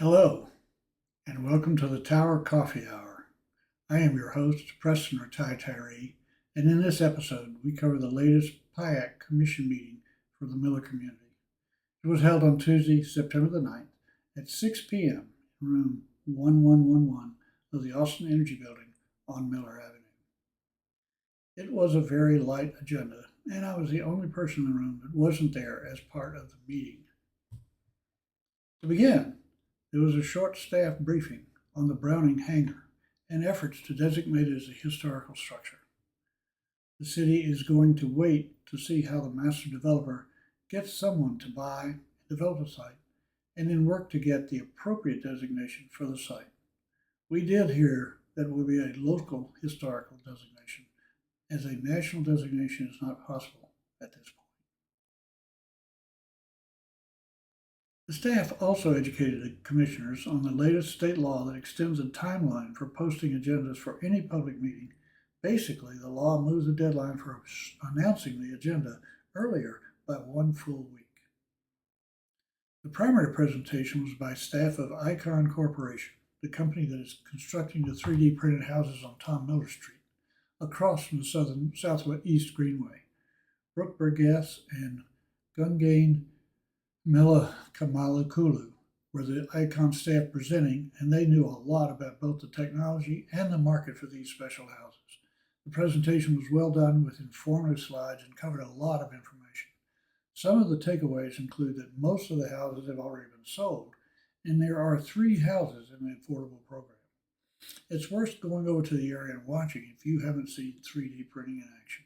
Hello, and welcome to the Tower Coffee Hour. I am your host, Preston or Ty Tyree, and in this episode, we cover the latest PIAC Commission meeting for the Mueller community. It was held on Tuesday, September the 9th at 6 p.m. in room 1111 of the Austin Energy Building on Mueller Avenue. It was a very light agenda, and I was the only person in the room that wasn't there as part of the meeting. To begin, there was a short staff briefing on the Browning Hangar and efforts to designate it as a historical structure. The city is going to wait to see how the master developer gets someone to buy and develop a site, and then work to get the appropriate designation for the site. We did hear that it will be a local historical designation, as a national designation is not possible at this point. The staff also educated the commissioners on the latest state law that extends the timeline for posting agendas for any public meeting. Basically, the law moves the deadline for announcing the agenda earlier by 1 full week. The primary presentation was by staff of Icon Corporation, the company that is constructing the 3D printed houses on Tom Miller Street, across from the southwest Greenway. Brooke Burgess and Gungain Melakamalakulu were the Icon staff presenting, and they knew a lot about both the technology and the market for these special houses. The presentation was well done with informative slides and covered a lot of information. Some of the takeaways include that most of the houses have already been sold, and there are 3 houses in the affordable program. It's worth going over to the area and watching if you haven't seen 3D printing in action.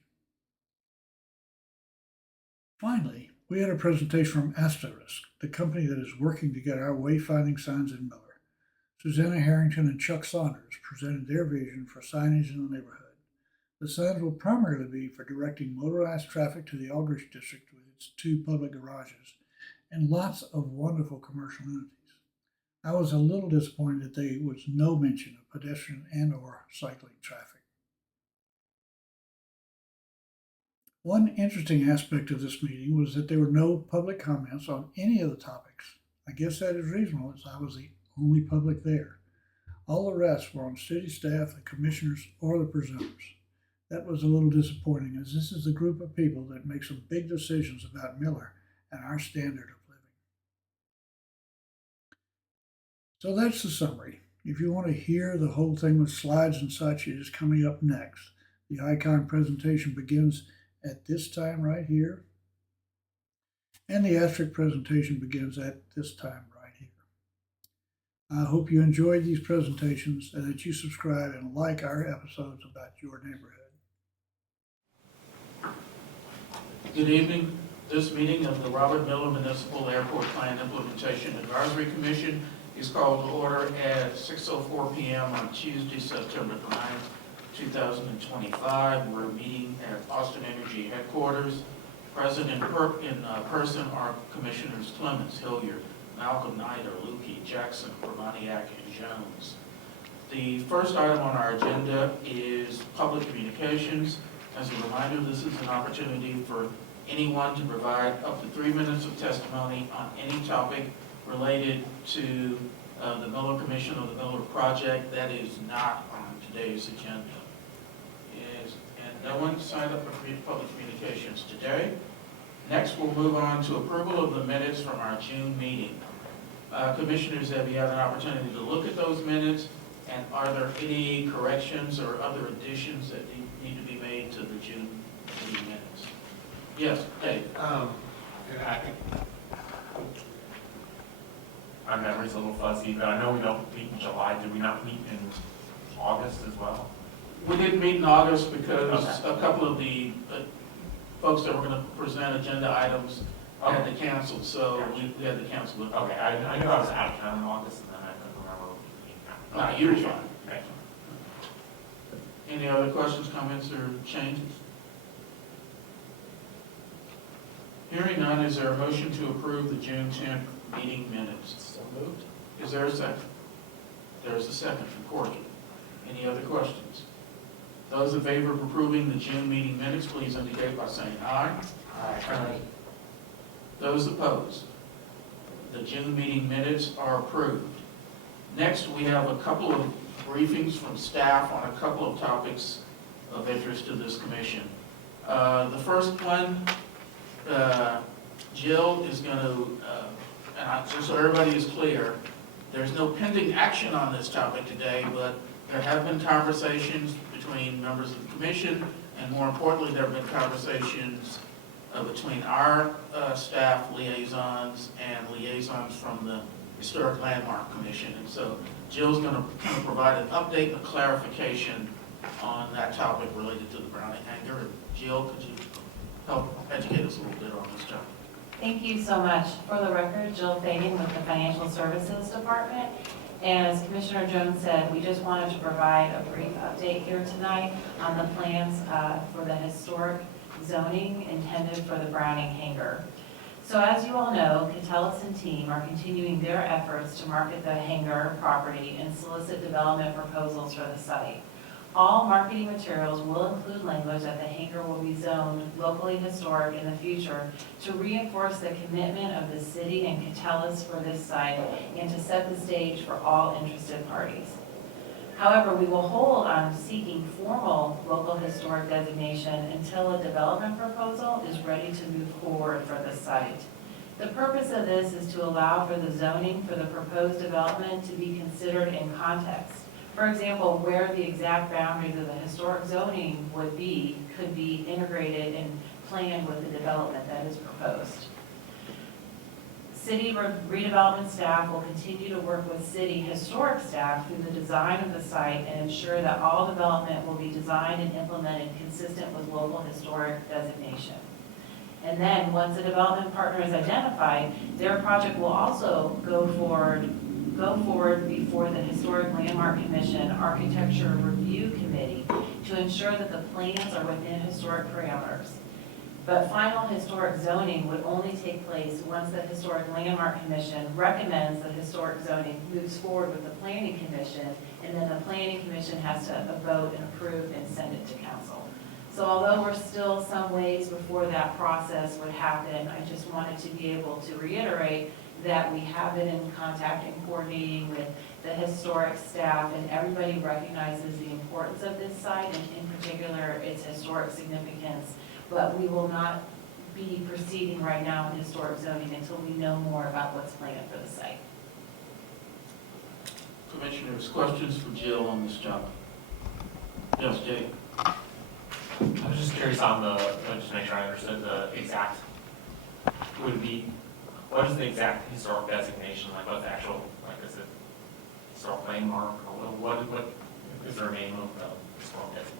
Finally, we had a presentation from Asterisk, the company that is working to get our wayfinding signs in Miller. Susanna Harrington and Chuck Saunders presented their vision for signage in the neighborhood. The signs will primarily be for directing motorized traffic to the Aldrich district with its 2 public garages and lots of wonderful commercial entities. I was a little disappointed that there was no mention of pedestrian and or cycling traffic. One interesting aspect of this meeting was that there were no public comments on any of the topics. I guess that is reasonable, as I was the only public there. All the rest were on city staff, the commissioners, or the presenters. That was a little disappointing, as this is the group of people that make some big decisions about Miller and our standard of living. So that's the summary. If you want to hear the whole thing with slides and such, it is coming up next. The Icon presentation begins at this time right here, and the Asterisk presentation begins at this time right here. I hope you enjoyed these presentations and that you subscribe and like our episodes about your neighborhood. Good evening. This meeting of the Robert Miller Municipal Airport Plan Implementation Advisory Commission is called to order at 6:04 p.m. on Tuesday, September 9th, 2025. We're meeting at Austin Energy headquarters. Present in person are Commissioners Clemens, Hilliard, Malcolm Knight, Lukey, Jackson, Romaniak, and Jones. The first item on our agenda is public communications. As a reminder, this is an opportunity for anyone to provide up to 3 minutes of testimony on any topic related to the Mueller Commission or the Mueller Project that is not on today's agenda. And no one signed up for public communications today. Next, we'll move on to approval of the minutes from our June meeting. Commissioners, have you had an opportunity to look at those minutes? And are there any corrections or other additions that need to be made to the June meeting minutes? Yes, Dave. My memory's a little fuzzy, but I know we don't meet in July. Did we not meet in August as well? We didn't meet in August because a couple of the folks that were going to present agenda items had to cancel, so we had to cancel it. Okay, I knew I was out of town in August, and then I couldn't remember. No, you were fine. Okay. Any other questions, comments, or changes? Hearing none, is there a motion to approve the June 10th meeting minutes? So moved. Is there a second? There's a second from Corky. Any other questions? Those in favor of approving the June meeting minutes, please indicate by saying aye. Aye. Those opposed? The June meeting minutes are approved. Next, we have a couple of briefings from staff on a couple of topics of interest to this commission. The first one, Jill is going to, just so everybody is clear, there's no pending action on this topic today, but there have been conversations between members of the commission, and more importantly, there have been conversations between our staff liaisons and liaisons from the Historic Landmark Commission. And so Jill's going to kind of provide an update and a clarification on that topic related to the Browning Hangar. And Jill, could you help educate us a little bit on this topic? Thank you so much. For the record, Jill Fading with the Financial Services Department. And as Commissioner Jones said, we just wanted to provide a brief update here tonight on the plans for the historic zoning intended for the Browning Hangar. So as you all know, Catellus and team are continuing their efforts to market the hangar property and solicit development proposals for the site. All marketing materials will include language that the hangar will be zoned locally historic in the future to reinforce the commitment of the city and Catellus for this site and to set the stage for all interested parties. However, we will hold on seeking formal local historic designation until a development proposal is ready to move forward for the site. The purpose of this is to allow for the zoning for the proposed development to be considered in context. For example, where the exact boundaries of the historic zoning would be, could be integrated and planned with the development that is proposed. City redevelopment staff will continue to work with city historic staff through the design of the site and ensure that all development will be designed and implemented consistent with local historic designation. And then, once a development partner is identified, their project will also go forward before the Historic Landmark Commission Architecture Review Committee to ensure that the plans are within historic parameters. But final historic zoning would only take place once the Historic Landmark Commission recommends the historic zoning moves forward with the Planning Commission, and then the Planning Commission has to vote and approve and send it to council. So although we're still some ways before that process would happen, I just wanted to be able to reiterate that we have been in contact and coordinating with the historic staff, and everybody recognizes the importance of this site, and in particular its historic significance. But we will not be proceeding right now in historic zoning until we know more about what's planned for the site. Commissioners, questions for Jill on this topic? Yes, Jay. I was just curious on the, just to make sure I understood the exact, would be, what is the exact historic designation, like what's the actual, like is it historic landmark, or what is the name of the historic designation?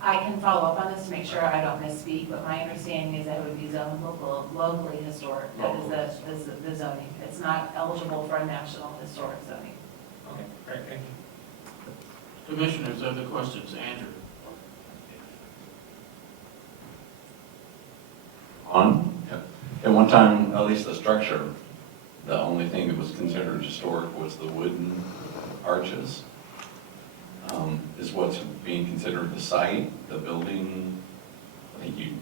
I can follow up on this to make sure I don't misspeak, but my understanding is that it would be zoned locally historic. That is the zoning. It's not eligible for a national historic zoning. Okay, great, thank you. Commissioners, other questions? Andrew? At one time, at least the structure, the only thing that was considered historic was the wooden arches. Is what's being considered the site, the building. I think you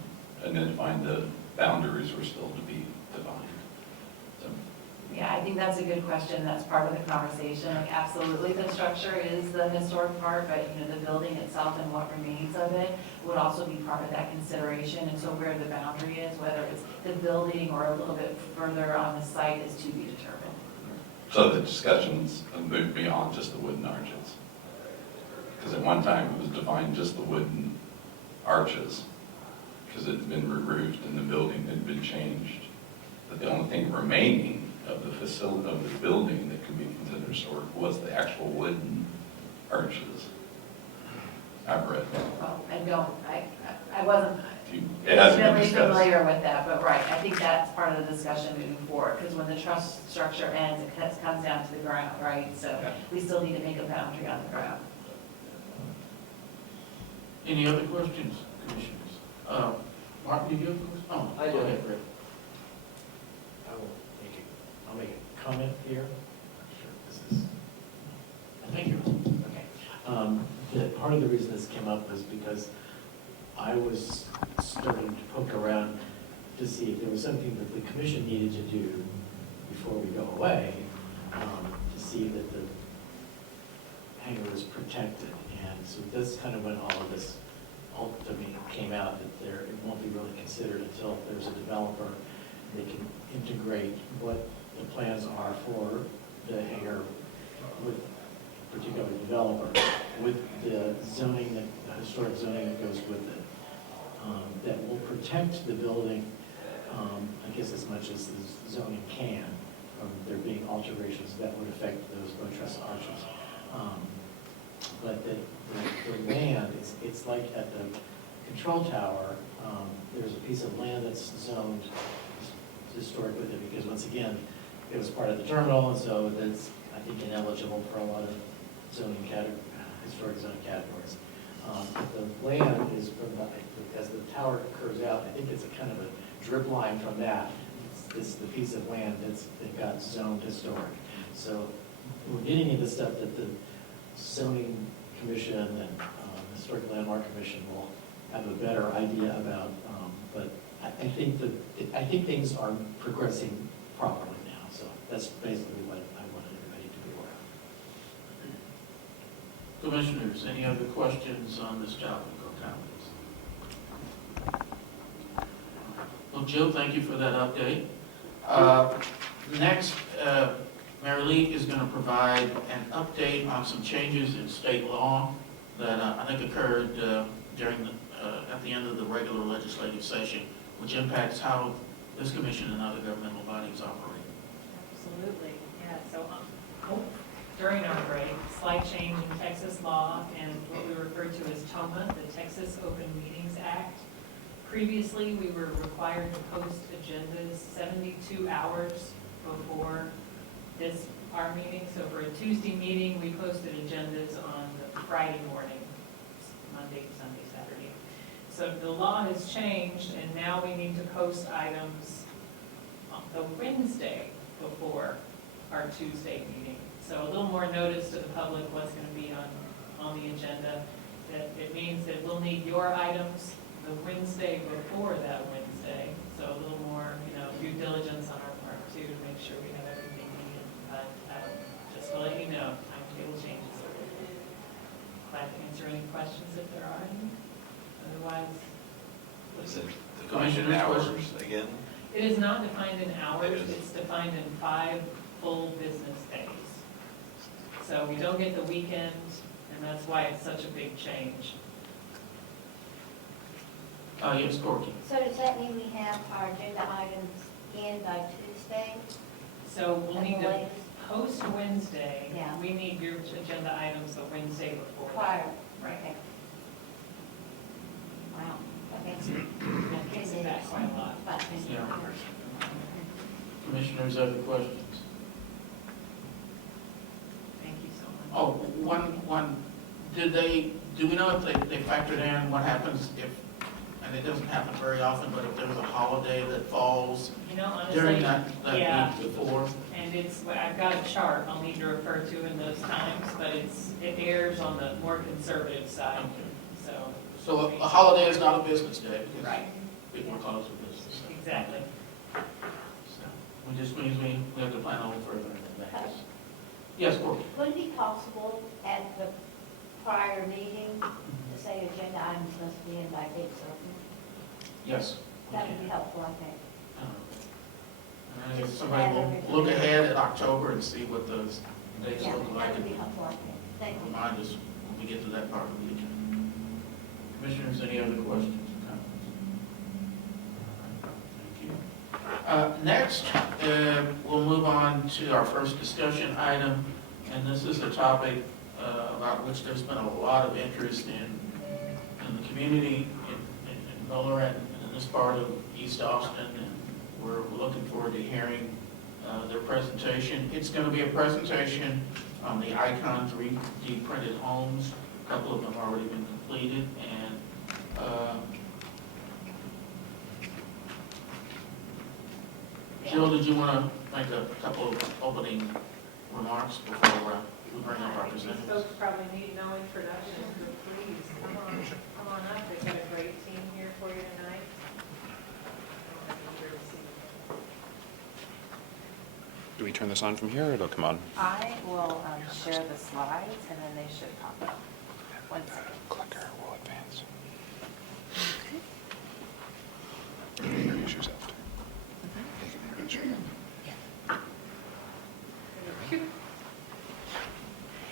identified the boundaries were still to be defined. So. Yeah, I think that's a good question. That's part of the conversation. Like, absolutely, the structure is the historic part, but the building itself and what remains of it would also be part of that consideration. And so where the boundary is, whether it's the building or a little bit further on the site, is to be determined. So the discussions have moved beyond just the wooden arches. Because at one time it was defined just the wooden arches, because it had been removed and the building had been changed. But the only thing remaining of the facility, of the building that could be considered historic was the actual wooden arches. I've read that. Well, I wasn't It hasn't been really discussed. familiar with that, but right, I think that's part of the discussion moving forward, because when the trust structure ends, it comes down to the ground, right? So Yeah. we still need to make a boundary on the ground. Any other questions, commissioners? Mark, do you have a question? Oh, I do. go ahead, Rick. I'll make a comment here. Not sure if this is, Thank you. okay. Part of the reason this came up was because I was starting to poke around to see if there was something that the commission needed to do before we go away, to see that the hangar is protected. And so that's kind of when all of this ultimately came out, that it won't be really considered until there's a developer. They can integrate what the plans are for the hangar with a particular developer, with the zoning, the historic zoning that goes with it, that will protect the building, I guess as much as the zoning can, from there being alterations that would affect those buttress arches. But the land, it's like at the control tower, there's a piece of land that's zoned historic with it, because once again, it was part of the terminal, and so that's, I think, ineligible for a lot of zoning historic zoning categories. But the land is from as the tower curves out, I think it's a kind of a drip line from that. It's the piece of land that got zoned historic. So we're getting into stuff that the zoning commission and historic landmark commission will have a better idea about. But I think things are progressing properly now. So that's basically what I wanted everybody to be aware of. Commissioners, any other questions on this topic or comments? Well, Jill, thank you for that update. Next, Mary Lee is going to provide an update on some changes in state law that I think occurred at the end of the regular legislative session, which impacts how this commission and other governmental bodies operate. Absolutely, yeah, so during our break, slight change in Texas law and what we refer to as TOMA, the Texas Open Meetings Act. Previously, we were required to post agendas 72 hours before our meeting. So for a Tuesday meeting, we posted agendas on the Friday morning, Monday, Sunday, Saturday. So the law has changed, and now we need to post items on the Wednesday before our Tuesday meeting. So a little more notice to the public what's going to be on the agenda. That it means that we'll need your items the Wednesday before that Wednesday. So a little more, due diligence on our part too, to make sure we have everything needed. But just to let you know, timetable changes. Glad to answer any questions if there are any. Otherwise, Is it defined in Commissioner's hours questions? again? it is not defined in hours. It is. It's defined in 5 full business days. So we don't get the weekend, and that's why it's such a big change. Yes, Corky. So does that mean we have our agenda items in by Tuesday? So we'll At need the to latest? post Wednesday. Yeah. We need your agenda items the Wednesday before. Prior? Right. Okay. Wow. Okay. That kicks it back quite a lot. But- Yeah. Commissioners, other questions? Thank you so much. Oh, one, do we know if they factored in what happens if, and it doesn't happen very often, but if there's a holiday that falls Honestly, during that yeah. week before? And I've got a chart I'll need to refer to in those times, but it errs on the more conservative side, so. So a holiday is not a business day because Right, people are closed for business. exactly. So, it just means we have to plan a little further in advance. Yes, Corky? Would it be possible at the prior meeting to say agenda items must be in by date certain? Yes. we That would can. be helpful, I think. And if somebody will look ahead at October and see what those dates Yeah, look like that would and be helpful, I think. Thank you. remind us when we get to that part of the agenda. Commissioners, any other questions or comments? Thank you. Next, we'll move on to our first discussion item, and this is a topic about which there's been a lot of interest in the community in Mueller and in this part of East Austin, and we're looking forward to hearing their presentation. It's going to be a presentation on the Icon 3D printed homes. A couple of them have already been completed, and Jill, did you want to make a couple of opening remarks before we bring up our These presenters? folks probably need no introduction, but please, come on up. They've got a great team here for you tonight. Do we turn this on from here, or it'll come on? I will share the slides and then they should pop up. 1 second. Clicker will advance. Introduce yourself.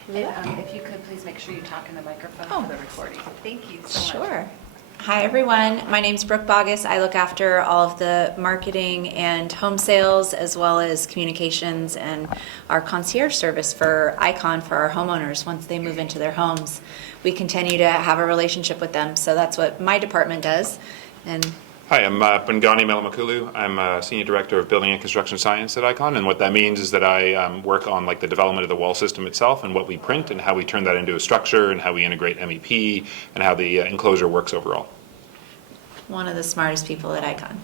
And if you could please make sure you talk in the microphone for the recording. Thank you so much. Sure. Hi, everyone. My name's Brooke Bogus. I look after all of the marketing and home sales, as well as communications and our concierge service for Icon for our homeowners once they move into their homes. We continue to have a relationship with them, so that's what my department does. And Hi, I'm Bongani Melamakulu. I'm a Senior Director of Building and Construction Science at Icon, and what that means is that I work on like the development of the wall system itself and what we print and how we turn that into a structure and how we integrate MEP and how the enclosure works overall. one of the smartest people at Icon.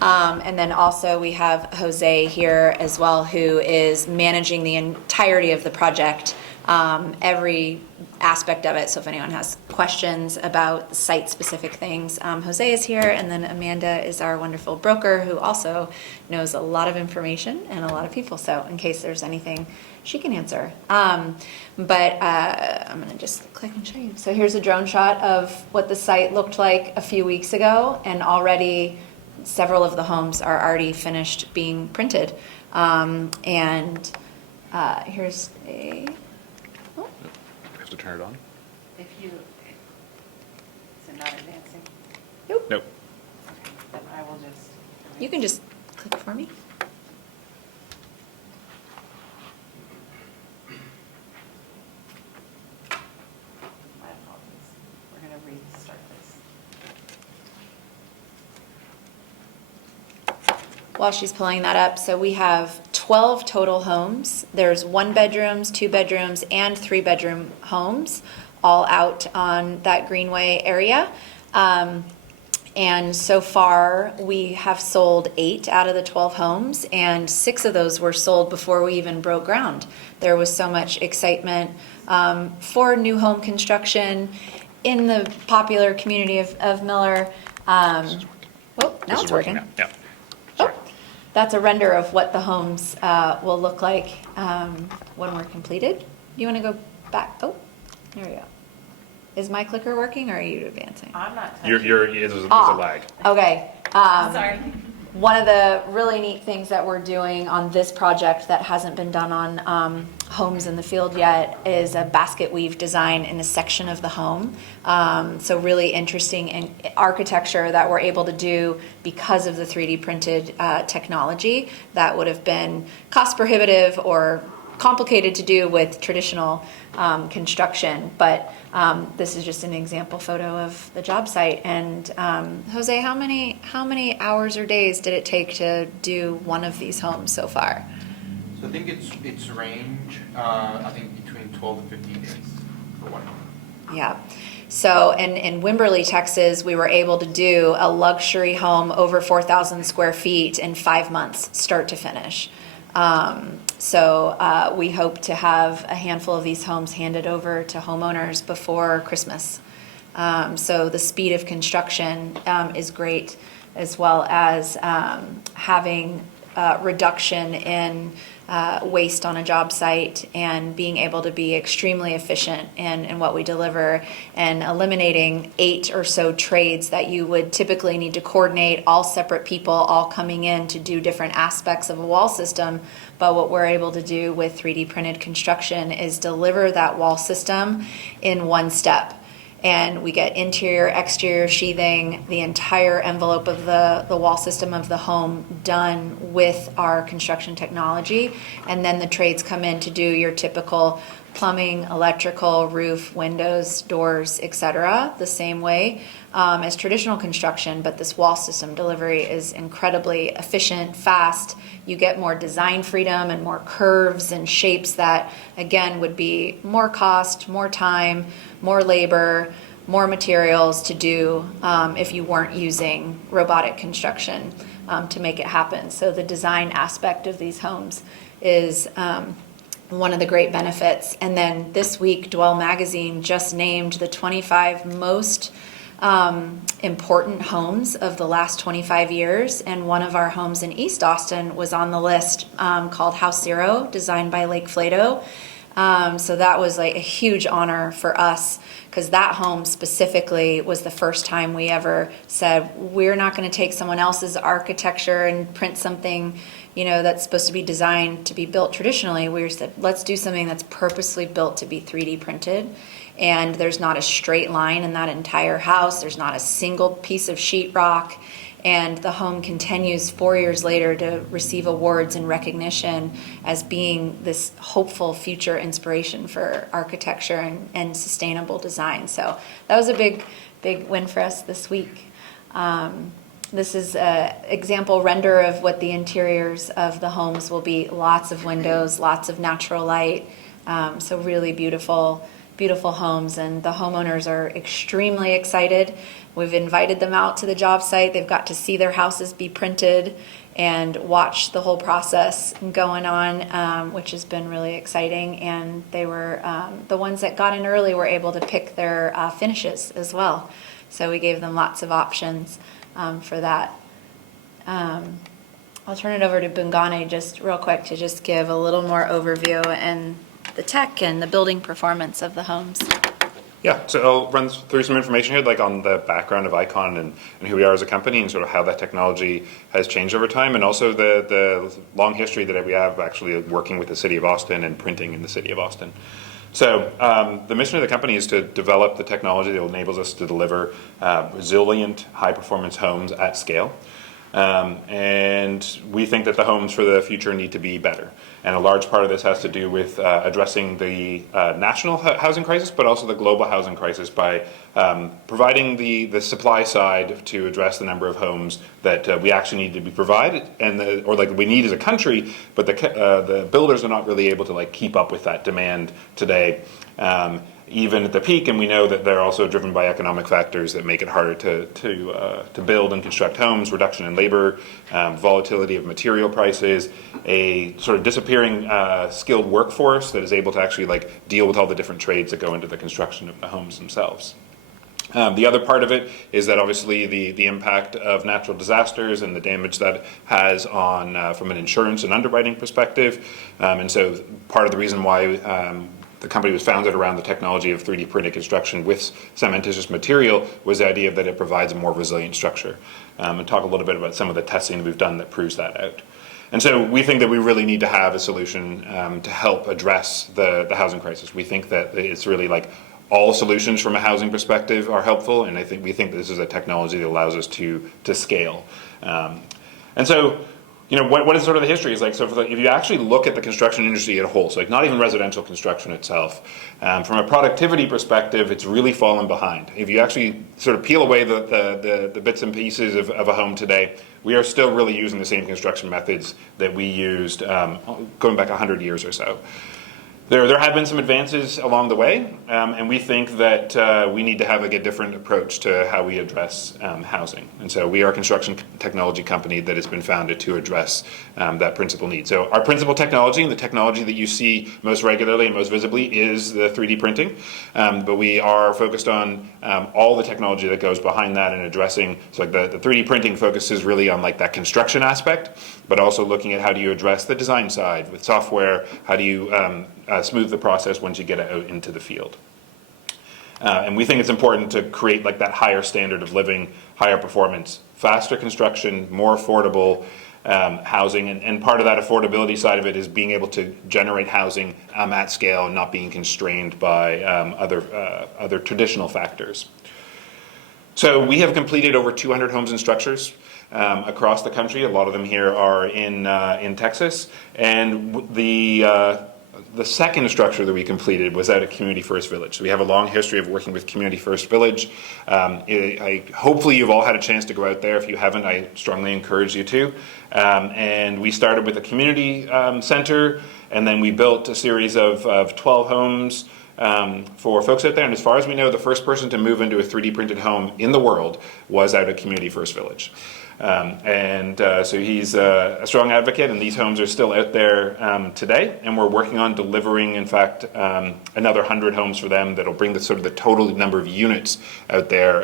And then also we have Jose here as well, who is managing the entirety of the project, every aspect of it. So if anyone has questions about site-specific things, Jose is here, and then Amanda is our wonderful broker who also knows a lot of information and a lot of people. So in case there's anything, she can answer. But I'm going to just click and show you. So here's a drone shot of what the site looked like a few weeks ago, and already several of the homes are already finished being printed. Here's a... Oh. We have to turn it on? If you, is it not advancing? Nope. Nope. Okay, then I will just. You can just click for me. My apologies. We're going to restart this. While she's pulling that up, so we have 12 total homes. There's 1-bedrooms, 2-bedrooms, and 3-bedroom homes, all out on that Greenway area. And so far, we have sold 8 out of the 12 homes, and 6 of those were sold before we even broke ground. There was so much excitement for new home construction in the popular community of Miller. Now This it's is working. now. Yeah. Oh, that's a render of what the homes will look like when we're completed. You want to go back? Oh, there we go. Is my clicker working, or are you advancing? I'm not touching. There's a lag. Okay. Sorry. One of the really neat things that we're doing on this project that hasn't been done on homes in the field yet is a basket weave design in a section of the home. So really interesting in architecture that we're able to do because of the 3D printed technology that would have been cost prohibitive or complicated to do with traditional construction. But this is just an example photo of the job site. And Jose, how many hours or days did it take to do one of these homes so far? So I think it's range, I think between 12 and 15 days for one home. Yeah. So in Wimberley, Texas, we were able to do a luxury home over 4,000 square feet in 5 months, start to finish. So we hope to have a handful of these homes handed over to homeowners before Christmas. So the speed of construction is great, as well as having reduction in waste on a job site and being able to be extremely efficient in what we deliver, and eliminating 8 or so trades that you would typically need to coordinate, all separate people all coming in to do different aspects of a wall system. But what we're able to do with 3D printed construction is deliver that wall system in one step. And we get interior, exterior sheathing, the entire envelope of the wall system of the home done with our construction technology. And then the trades come in to do your typical plumbing, electrical, roof, windows, doors, etc. the same way as traditional construction. But this wall system delivery is incredibly efficient, fast. You get more design freedom and more curves and shapes that, again, would be more cost, more time, more labor, more materials to do if you weren't using robotic construction to make it happen. So the design aspect of these homes is one of the great benefits. And then this week, Dwell Magazine just named the 25 most important homes of the last 25 years. And one of our homes in East Austin was on the list, called House Zero, designed by Lake Flato. So that was like a huge honor for us, because that home specifically was the first time we ever said, we're not going to take someone else's architecture and print something, that's supposed to be designed to be built traditionally. We said, let's do something that's purposely built to be 3D printed. And there's not a straight line in that entire house. There's not a single piece of sheetrock. And the home continues 4 years later to receive awards and recognition as being this hopeful future inspiration for architecture and sustainable design. So that was a big win for us this week. This is an example render of what the interiors of the homes will be. Lots of windows, lots of natural light. So really beautiful homes, and the homeowners are extremely excited. We've invited them out to the job site. They've got to see their houses be printed and watch the whole process going on, which has been really exciting. And they were, the ones that got in early were able to pick their finishes as well. So we gave them lots of options for that. I'll turn it over to Bungane just real quick to just give a little more overview and the tech and the building performance of the homes. Yeah, so I'll run through some information here, like on the background of Icon and who we are as a company, and sort of how that technology has changed over time, and also the long history that we have actually working with the City of Austin and printing in the City of Austin. So the mission of the company is to develop the technology that enables us to deliver resilient, high-performance homes at scale. And we think that the homes for the future need to be better. And a large part of this has to do with addressing the national housing crisis, but also the global housing crisis by providing the supply side to address the number of homes that we actually need to be provided, or we need as a country, but the builders are not really able to keep up with that demand today. Even at the peak, and we know that they're also driven by economic factors that make it harder to build and construct homes, reduction in labor, volatility of material prices, a sort of disappearing skilled workforce that is able to actually deal with all the different trades that go into the construction of the homes themselves. The other part of it is that obviously the impact of natural disasters and the damage that has on from an insurance and underwriting perspective, and so part of the reason why the company was founded around the technology of 3D printed construction with cementitious material was the idea that it provides a more resilient structure. And talk a little bit about some of the testing we've done that proves that out. And so we think that we really need to have a solution to help address the housing crisis. We think that it's really all solutions from a housing perspective are helpful, and we think this is a technology that allows us to scale. And so, what is sort of the history is if you actually look at the construction industry as a whole, so not even residential construction itself, from a productivity perspective, it's really fallen behind. If you actually sort of peel away the bits and pieces of a home today, we are still really using the same construction methods that we used going back 100 years or so. There have been some advances along the way, and we think that we need to have a different approach to how we address housing. And so we are a construction technology company that has been founded to address that principal need. So our principal technology, and the technology that you see most regularly and most visibly, is the 3D printing. But we are focused on all the technology that goes behind that and addressing, so the 3D printing focuses really on that construction aspect, but also looking at how do you address the design side with software, how do you smooth the process once you get it out into the field. And we think it's important to create that higher standard of living, higher performance, faster construction, more affordable housing. And part of that affordability side of it is being able to generate housing at scale and not being constrained by other traditional factors. So we have completed over 200 homes and structures across the country. A lot of them here are in Texas. And the second structure that we completed was at a Community First Village. So we have a long history of working with Community First Village. Hopefully you've all had a chance to go out there. If you haven't, I strongly encourage you to. And we started with a community center, and then we built a series of 12 homes for folks out there. And as far as we know, the first person to move into a 3D printed home in the world was out at Community First Village. So he's a strong advocate, and these homes are still out there today, and we're working on delivering, in fact, another 100 homes for them that'll bring the sort of the total number of units out there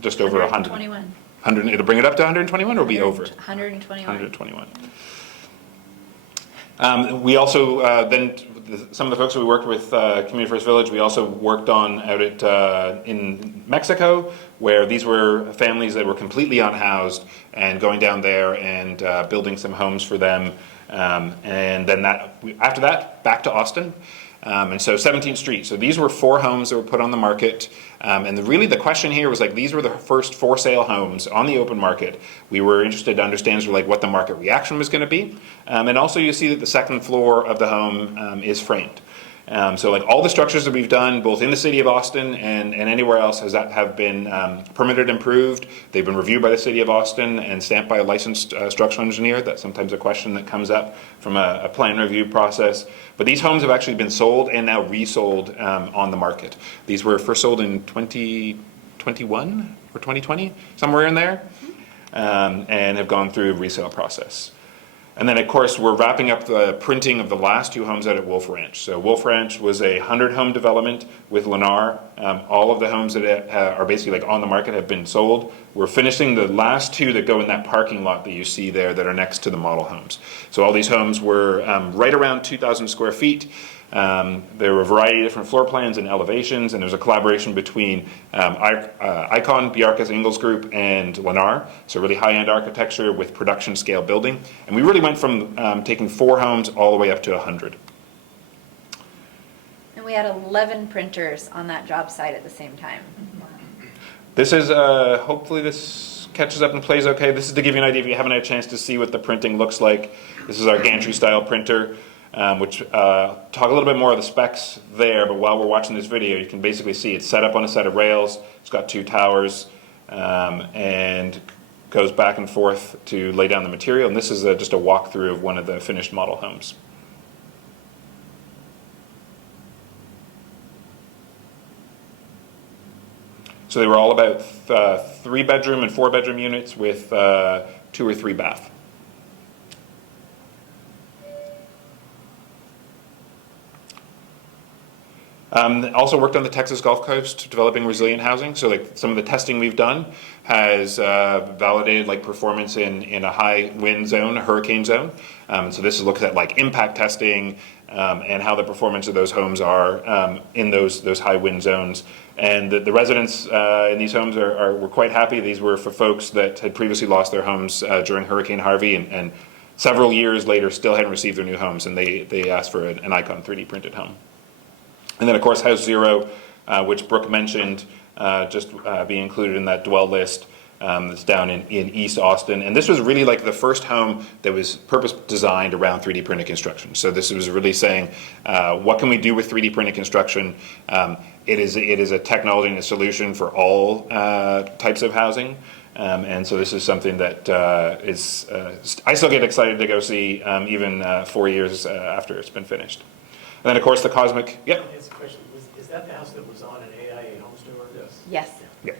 just over 100. 121. 100, it'll bring it up to 121 or be over? 121. 121. We also, some of the folks that we worked with, Community First Village, we also worked on out at, in Mexico, where these were families that were completely unhoused, and going down there and building some homes for them. And then after that, back to Austin. And so 17th Street. So these were 4 homes that were put on the market. And really the question here was like, these were the first for sale homes on the open market. We were interested to understand sort of like what the market reaction was going to be. And also you see that the second floor of the home is framed. So like all the structures that we've done, both in the city of Austin and anywhere else, have been permitted and approved. They've been reviewed by the city of Austin and stamped by a licensed structural engineer. That's sometimes a question that comes up from a plan review process. But these homes have actually been sold and now resold on the market. These were first sold in 2021 or 2020, somewhere in there, and have gone through a resale process. And then, of course, we're wrapping up the printing of the last 2 homes out at Wolf Ranch. So Wolf Ranch was a 100-home development with Lennar. All of the homes that are basically like on the market have been sold. We're finishing the last 2 that go in that parking lot that you see there that are next to the model homes. So all these homes were right around 2,000 square feet. There were a variety of different floor plans and elevations, and there's a collaboration between Icon, Bjarke's Ingalls Group, and Lennar. So really high-end architecture with production scale building. And we really went from taking 4 homes all the way up to 100. And we had 11 printers on that job site at the same time. This is, hopefully this catches up and plays okay. This is to give you an idea if you haven't had a chance to see what the printing looks like. This is our gantry style printer. Which talk a little bit more of the specs there, but while we're watching this video, you can basically see it's set up on a set of rails. It's got 2 towers and goes back and forth to lay down the material. And this is just a walkthrough of one of the finished model homes. So they were all about 3-bedroom and 4-bedroom units with 2 or 3 bath. Also worked on the Texas Gulf Coast developing resilient housing. So like some of the testing we've done has validated like performance in a high wind zone, a hurricane zone. So this is looking at like impact testing and how the performance of those homes are in those high wind zones. And the residents in these homes were quite happy. These were for folks that had previously lost their homes during Hurricane Harvey and several years later still hadn't received their new homes, and they asked for an Icon 3D printed home. And then, of course, House Zero, which Brooke mentioned, just being included in that dwell list that's down in East Austin. And this was really like the first home that was purpose designed around 3D printed construction. So this was really saying, what can we do with 3D printed construction? It is a technology and a solution for all types of housing. And so this is something that I still get excited to go see even 4 years after it's been finished. And then, of course, the Cosmic, yeah? It's a question, is that the house that was on an AIA home store? Yes. Yes. Yeah.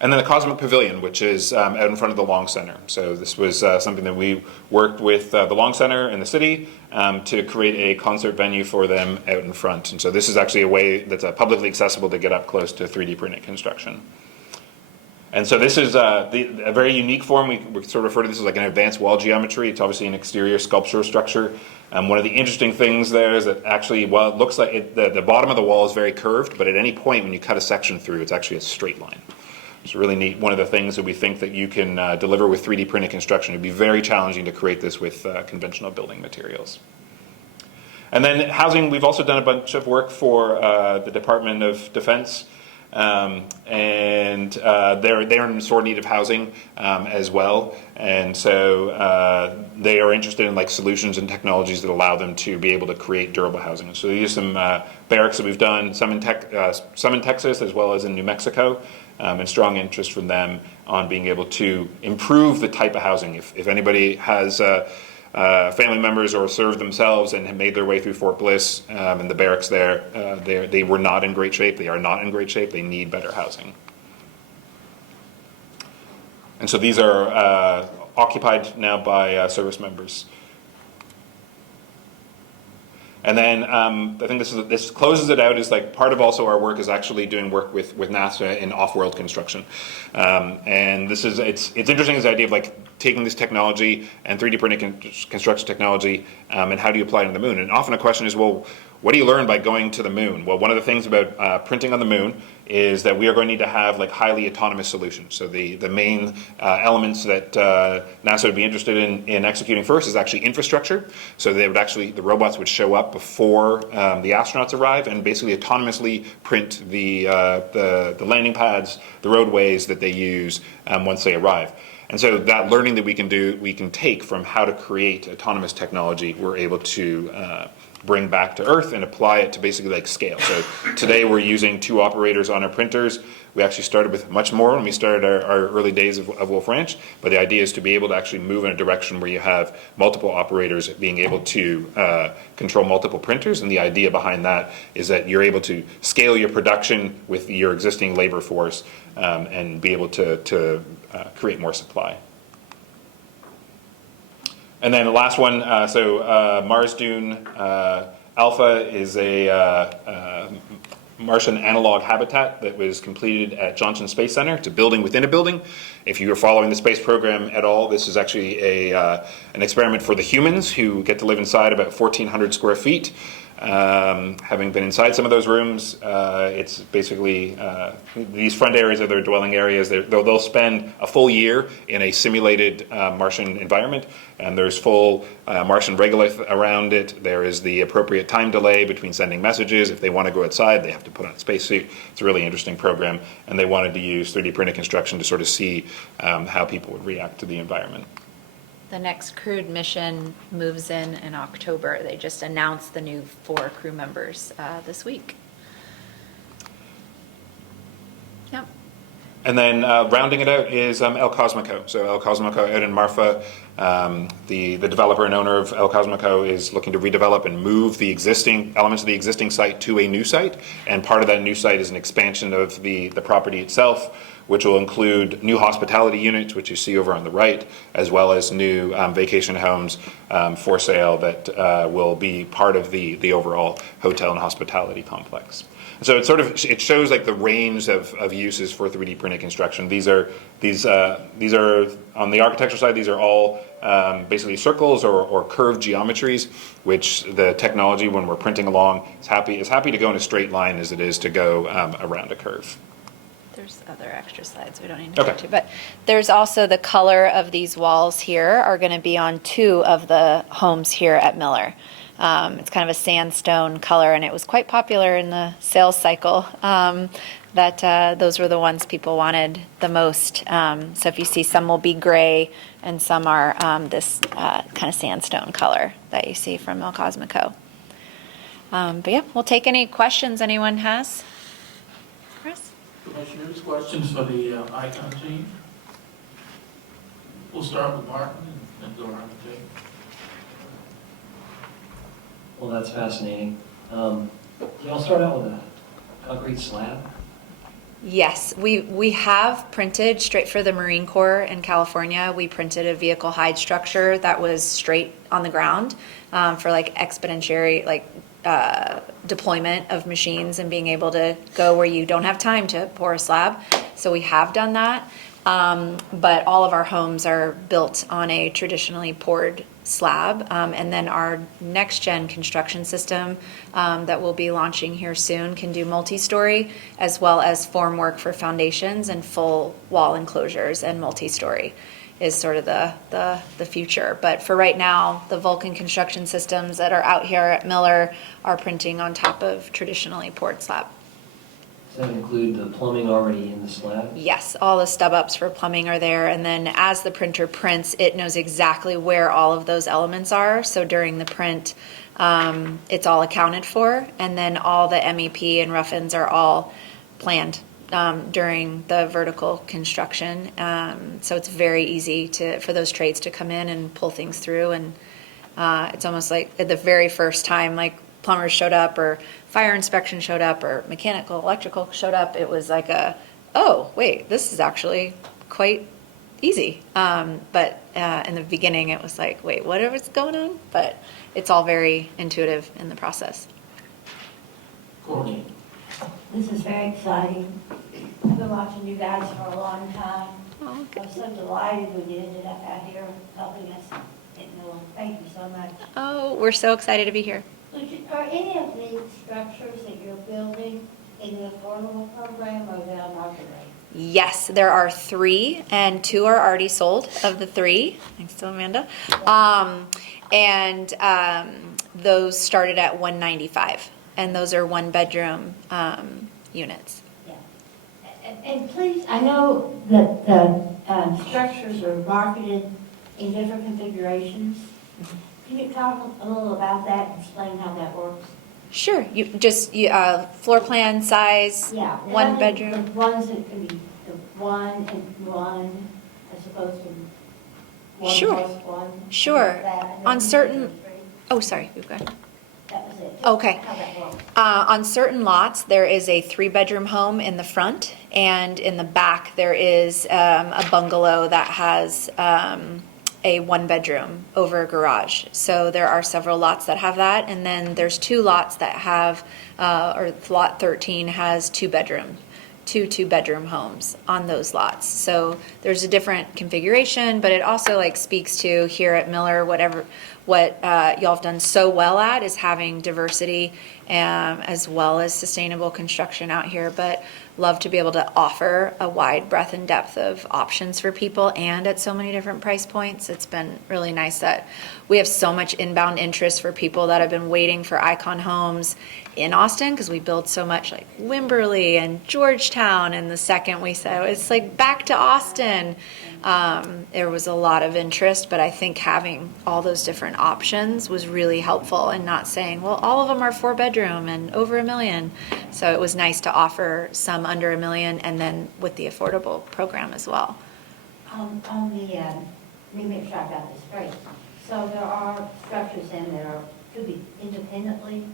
And then the Cosmic Pavilion, which is out in front of the Long Center. So this was something that we worked with the Long Center and the city to create a concert venue for them out in front. And so this is actually a way that's publicly accessible to get up close to 3D printed construction. And so this is a very unique form. We sort of refer to this as like an advanced wall geometry. It's obviously an exterior sculptural structure. One of the interesting things there is that actually, while it looks like the bottom of the wall is very curved, but at any point when you cut a section through, it's actually a straight line. It's really neat. One of the things that we think that you can deliver with 3D printed construction. It'd be very challenging to create this with conventional building materials. And then housing, we've also done a bunch of work for the Department of Defense. And they're in sore need of housing as well, and so they are interested in like solutions and technologies that allow them to be able to create durable housing. So they use some barracks that we've done, some in Texas as well as in New Mexico, and strong interest from them on being able to improve the type of housing. If anybody has family members or served themselves and have made their way through Fort Bliss and the barracks there. They were not in great shape. They are not in great shape. They need better housing. And so these are occupied now by service members. And then I think this closes it out. Is like part of also our work is actually doing work with NASA in off-world construction. And this is it's interesting, this idea of like taking this technology and 3D printing construction technology and how do you apply it on the moon? And often a question is, well, what do you learn by going to the moon? Well, one of the things about printing on the moon is that we are going to need to have like highly autonomous solutions. So the main elements that NASA would be interested in executing first is actually infrastructure. So they would actually, the robots would show up before the astronauts arrive and basically autonomously print the landing pads, the roadways that they use once they arrive. And so that learning that we can take from how to create autonomous technology, we're able to bring back to Earth and apply it to basically like scale. So today we're using 2 operators on our printers. We actually started with much more when we started our early days of Wolf Ranch, but the idea is to be able to actually move in a direction where you have multiple operators being able to control multiple printers, and the idea behind that is that you're able to scale your production with your existing labor force and be able to create more supply. And then the last one, Mars Dune Alpha is a Martian analog habitat that was completed at Johnson Space Center. It's a building within a building. If you are following the space program at all, this is actually an experiment for the humans who get to live inside about 1,400 square feet. Having been inside some of those rooms, it's basically these front areas are their dwelling areas. They'll spend a full year in a simulated Martian environment, and there's full Martian regolith around it. There is the appropriate time delay between sending messages. If they want to go outside, they have to put on a spacesuit. It's a really interesting program, and they wanted to use 3D printed construction to sort of see how people would react to the environment. The next crewed mission moves in October. They just announced the new 4 crew members this week. Yep. And then rounding it out is El Cosmico. So El Cosmico out in Marfa, the developer and owner of El Cosmico is looking to redevelop and move the existing elements of the existing site to a new site. And part of that new site is an expansion of the property itself, which will include new hospitality units, which you see over on the right, as well as new vacation homes for sale that will be part of the overall hotel and hospitality complex. So it shows like the range of uses for 3D printed construction. These are on the architecture side. These are all basically circles or curved geometries, which the technology, when we're printing along, is happy to go in a straight line as it is to go around a curve. There's other extra slides we don't need to go to, but there's also the color of these walls here are going to be on 2 of the homes here at Mueller. It's kind of a sandstone color, and it was quite popular in the sales cycle that those were the ones people wanted the most. So if you see, some will be gray and some are this kind of sandstone color that you see from El Cosmico. But yeah, we'll take any questions anyone has. Chris? Commissioners, questions for the ICON team? We'll start with Martin and then go around the table. Well, that's fascinating. Y'all start out with a concrete slab? Yes, we have printed straight for the Marine Corps in California. We printed a vehicle hide structure that was straight on the ground for like exponentiary deployment of machines and being able to go where you don't have time to pour a slab. So we have done that, but all of our homes are built on a traditionally poured slab, and then our next gen construction system that we'll be launching here soon can do multi-story as well as formwork for foundations and full wall enclosures, and multi-story is sort of the future. But for right now, the Vulcan construction systems that are out here at Mueller are printing on top of traditionally poured slab. Does that include the plumbing already in the slab? Yes, all the stub-ups for plumbing are there, and then as the printer prints, it knows exactly where all of those elements are. So during the print, it's all accounted for, and then all the MEP and rough-ins are all planned during the vertical construction. So it's very easy for those trades to come in and pull things through It's almost like at the very first time, like plumbers showed up or fire inspection showed up or mechanical, electrical showed up, it was like oh, wait, this is actually quite easy. But in the beginning, it was like, wait, what is going on? But it's all very intuitive in the process. Courtney? This is very exciting. I've been watching you guys for a long time. Oh, I was so delighted when you ended up out here helping us in Miller. Thank you so much. Oh, we're so excited to be here. Are any of the structures that you're building in the affordable program or the market rate? Yes, there are 3, and 2 are already sold of the 3. Thanks to Amanda. Those started at $195, and those are 1-bedroom units. Yeah. And please, I know that the structures are marketed in different configurations. Can you talk a little about that and explain how that works? Sure, you floor plan size, Yeah. 1 bedroom. The ones that can be the 1 and 1 as opposed to 1 Sure. plus 1. Sure. Like that, and then On 2, certain- 3. Oh, sorry, we've got. That was it. Just Okay. How that works. On certain lots, there is a 3-bedroom home in the front, and in the back, there is a bungalow that has a 1-bedroom over a garage. So there are several lots that have that, and then there's 2 lots that have, or lot 13 has 2-bedroom. 2-bedroom homes on those lots. So there's a different configuration, but it also like speaks to here at Miller, what y'all have done so well at is having diversity as well as sustainable construction out here, but love to be able to offer a wide breadth and depth of options for people and at so many different price points. It's been really nice that we have so much inbound interest for people that have been waiting for Icon homes in Austin, because we build so much like Wimberley and Georgetown, and the second we said it's like back to Austin, there was a lot of interest, but I think having all those different options was really helpful and not saying, well, all of them are 4-bedroom and over $1 million. So it was nice to offer some under $1 million, and then with the affordable program as well. On the, let me make sure I got this straight. So there are structures in there could be independently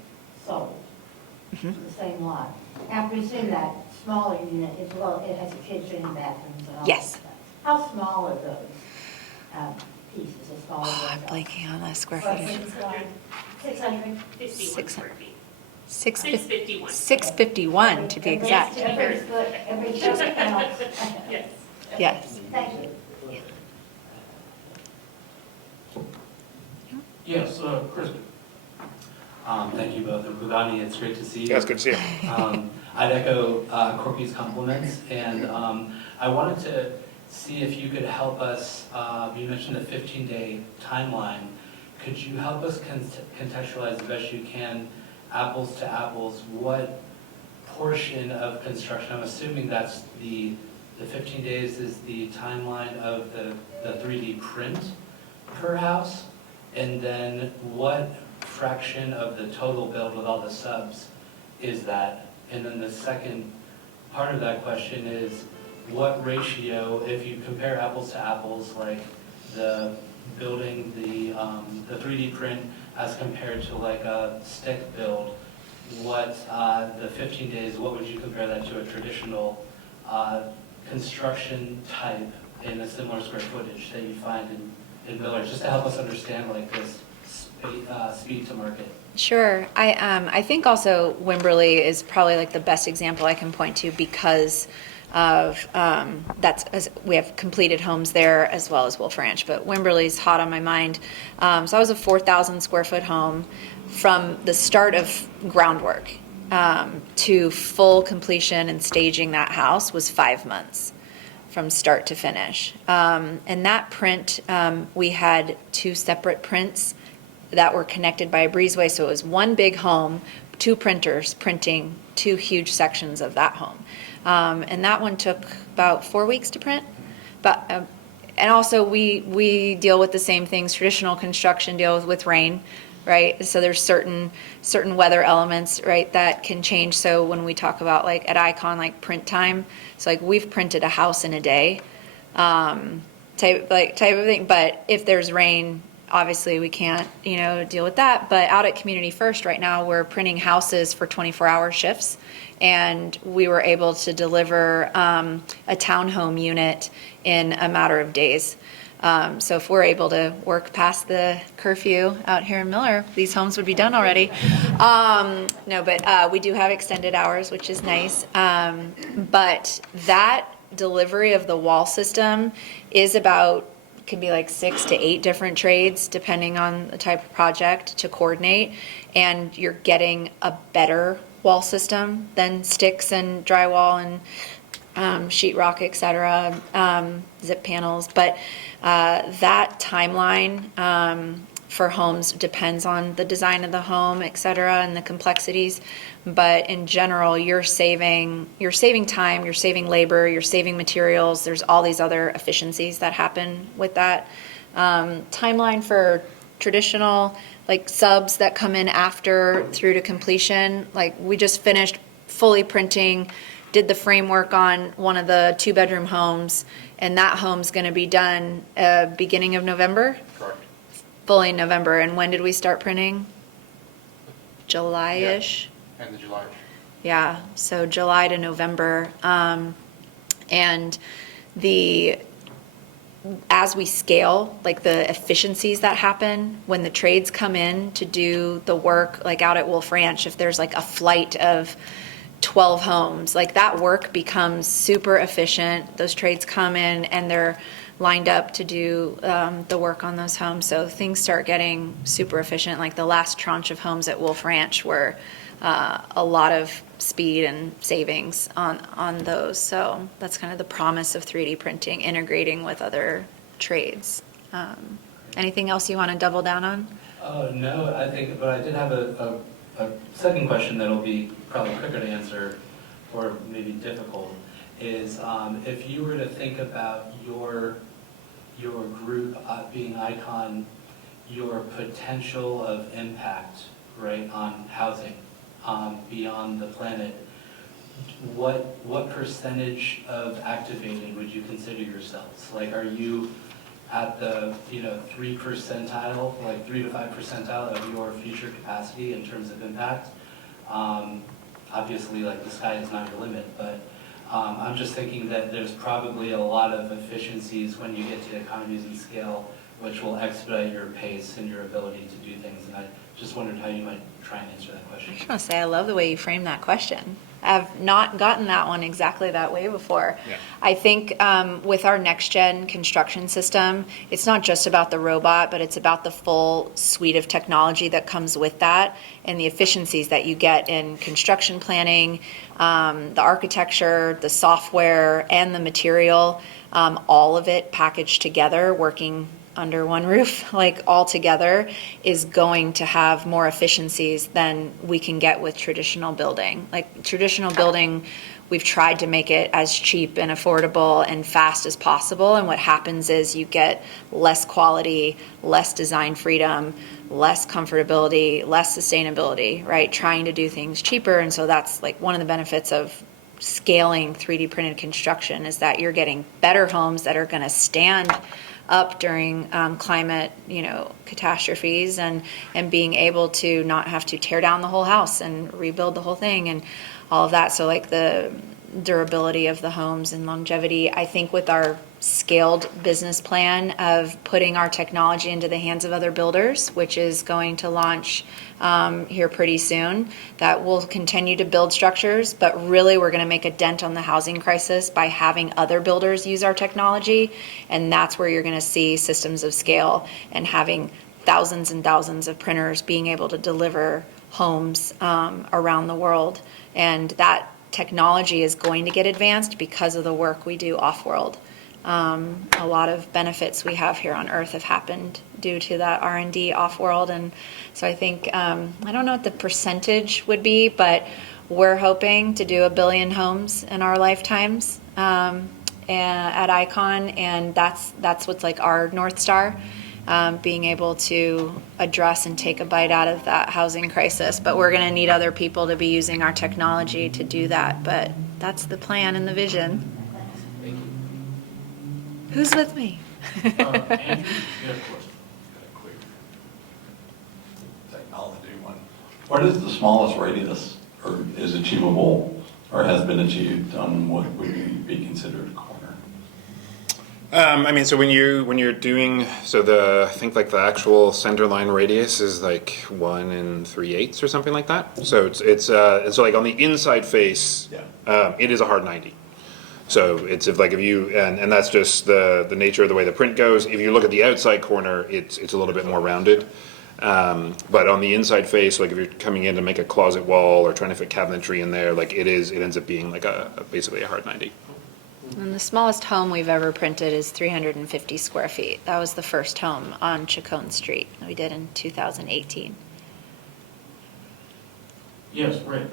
sold in the same lot. Now, I presume that smaller unit is, well, it has a kitchen and bathrooms and all that Yes. stuff. How small are those pieces, as small as I'm those? blanking on the square What, footage. 600? 51 square feet. 651. 651. 651 to be exact. Every foot counts. Yes. Yes. Thank you. Yes, Kristen? Thank you both. And Bugani, it's great to see you. Yeah, it's good to see you. I'd echo Corky's compliments, and I wanted to see if you could help us, you mentioned the 15-day timeline. Could you help us contextualize the best you can, apples to apples, what portion of construction, I'm assuming that's the 15 days is the timeline of the 3D print per house, and then what fraction of the total build with all the subs is that? And then the second part of that question is, what ratio, if you compare apples to apples, like the building, the 3D print as compared to like a stick build, what the 15 days, what would you compare that to a traditional construction type in a similar square footage that you find in Miller, just to help us understand like this speed to market? Sure. I think also Wimberley is probably like the best example I can point to because of we have completed homes there as well as Wolf Ranch, but Wimberley's hot on my mind. So I was a 4,000 square foot home. From the start of groundwork to full completion and staging that house was 5 months from start to finish. And that print, we had 2 separate prints that were connected by a breezeway. So it was one big home, 2 printers printing 2 huge sections of that home. And that one took about 4 weeks to print. But and also we deal with the same things traditional construction deals with rain, right? So there's certain weather elements, right, that can change. So when we talk about like at Icon, like print time, so like we've printed a house in a day, type of thing. But if there's rain, obviously we can't, deal with that. But out at Community First right now, we're printing houses for 24-hour shifts. And we were able to deliver a townhome unit in a matter of days. So if we're able to work past the curfew out here in Miller, these homes would be done already. No, but we do have extended hours, which is nice. But that delivery of the wall system is can be like 6 to 8 different trades, depending on the type of project, to coordinate. And you're getting a better wall system than sticks and drywall and sheetrock, et cetera, zip panels. But that timeline for homes depends on the design of the home, et cetera, and the complexities. But in general, you're saving time, you're saving labor, you're saving materials. There's all these other efficiencies that happen with that. Timeline for traditional, like subs that come in after through to completion, like we just finished fully printing, did the framework on one of the 2-bedroom homes, and that home's going to be done beginning of November? Correct. Fully November. And when did we start printing? July-ish? Yeah, end of July. Yeah, so July to November. And as we scale, like the efficiencies that happen when the trades come in to do the work, like out at Wolf Ranch, if there's like a flight of 12 homes, like that work becomes super efficient. Those trades come in and they're lined up to do the work on those homes. So things start getting super efficient. Like the last tranche of homes at Wolf Ranch were a lot of speed and savings on those. So that's kind of the promise of 3D printing, integrating with other trades. Anything else you want to double down on? No, I think, but I did have a second question that'll be probably quicker to answer, or maybe difficult, is if you were to think about your group being ICON, your potential of impact, right, on housing beyond the planet, what percentage of activated would you consider yourselves? Like, are you at the 3 percentile, like 3 to 5 percentile of your future capacity in terms of impact? Obviously, like the sky is not your limit, but I'm just thinking that there's probably a lot of efficiencies when you get to economies of scale, which will expedite your pace and your ability to do things. And I just wondered how you might try and answer that question. I just want to say I love the way you framed that question. I've not gotten that one exactly that way before. Yeah. I think with our next-gen construction system, it's not just about the robot, but it's about the full suite of technology that comes with that and the efficiencies that you get in construction planning, the architecture, the software, and the material, all of it packaged together, working under one roof, like all together, is going to have more efficiencies than we can get with traditional building. Like traditional building, we've tried to make it as cheap and affordable and fast as possible, and what happens is you get less quality, less design freedom, less comfortability, less sustainability, right? Trying to do things cheaper. And so that's like one of the benefits of scaling 3D printed construction, is that you're getting better homes that are going to stand up during climate, catastrophes, and being able to not have to tear down the whole house and rebuild the whole thing and all of that. So like the durability of the homes and longevity, I think with our scaled business plan of putting our technology into the hands of other builders, which is going to launch here pretty soon, that will continue to build structures, but really we're going to make a dent on the housing crisis by having other builders use our technology, and that's where you're going to see systems of scale and having thousands and thousands of printers being able to deliver homes around the world. And that technology is going to get advanced because of the work we do off-world. A lot of benefits we have here on Earth have happened due to that R&D off-world, and so I think, I don't know what the percentage would be, but we're hoping to do 1 billion homes in our lifetimes at ICON, and that's what's like our North Star, being able to address and take a bite out of that housing crisis. But we're going to need other people to be using our technology to do that, but that's the plan and the vision. Thank you. Who's with me? Andrew, you have a question? What is the smallest radius, or is achievable, or has been achieved on what would be considered a corner? I mean, so when you're doing, I think like the actual center line radius is like 1 3/8 or something like that. So it's so like on the inside face, it is a hard 90. So it's if you and that's just the nature of the way the print goes. If you look at the outside corner, it's a little bit more rounded. But on the inside face, like if you're coming in to make a closet wall or trying to fit cabinetry in there, like it ends up being like basically a hard 90. And the smallest home we've ever printed is 350 square feet. That was the first home on Chacon Street we did in 2018. Yes, Rick?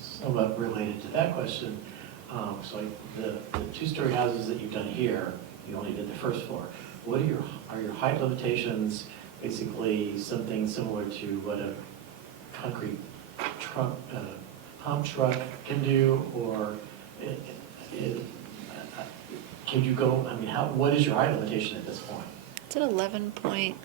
Somewhat related to that question, so the two-story houses that you've done here, you only did the first floor. What are your height limitations, basically something similar to what a concrete truck, pump truck can do, or can you go, I mean, what is your height limitation at this point? It's at 11.11.6.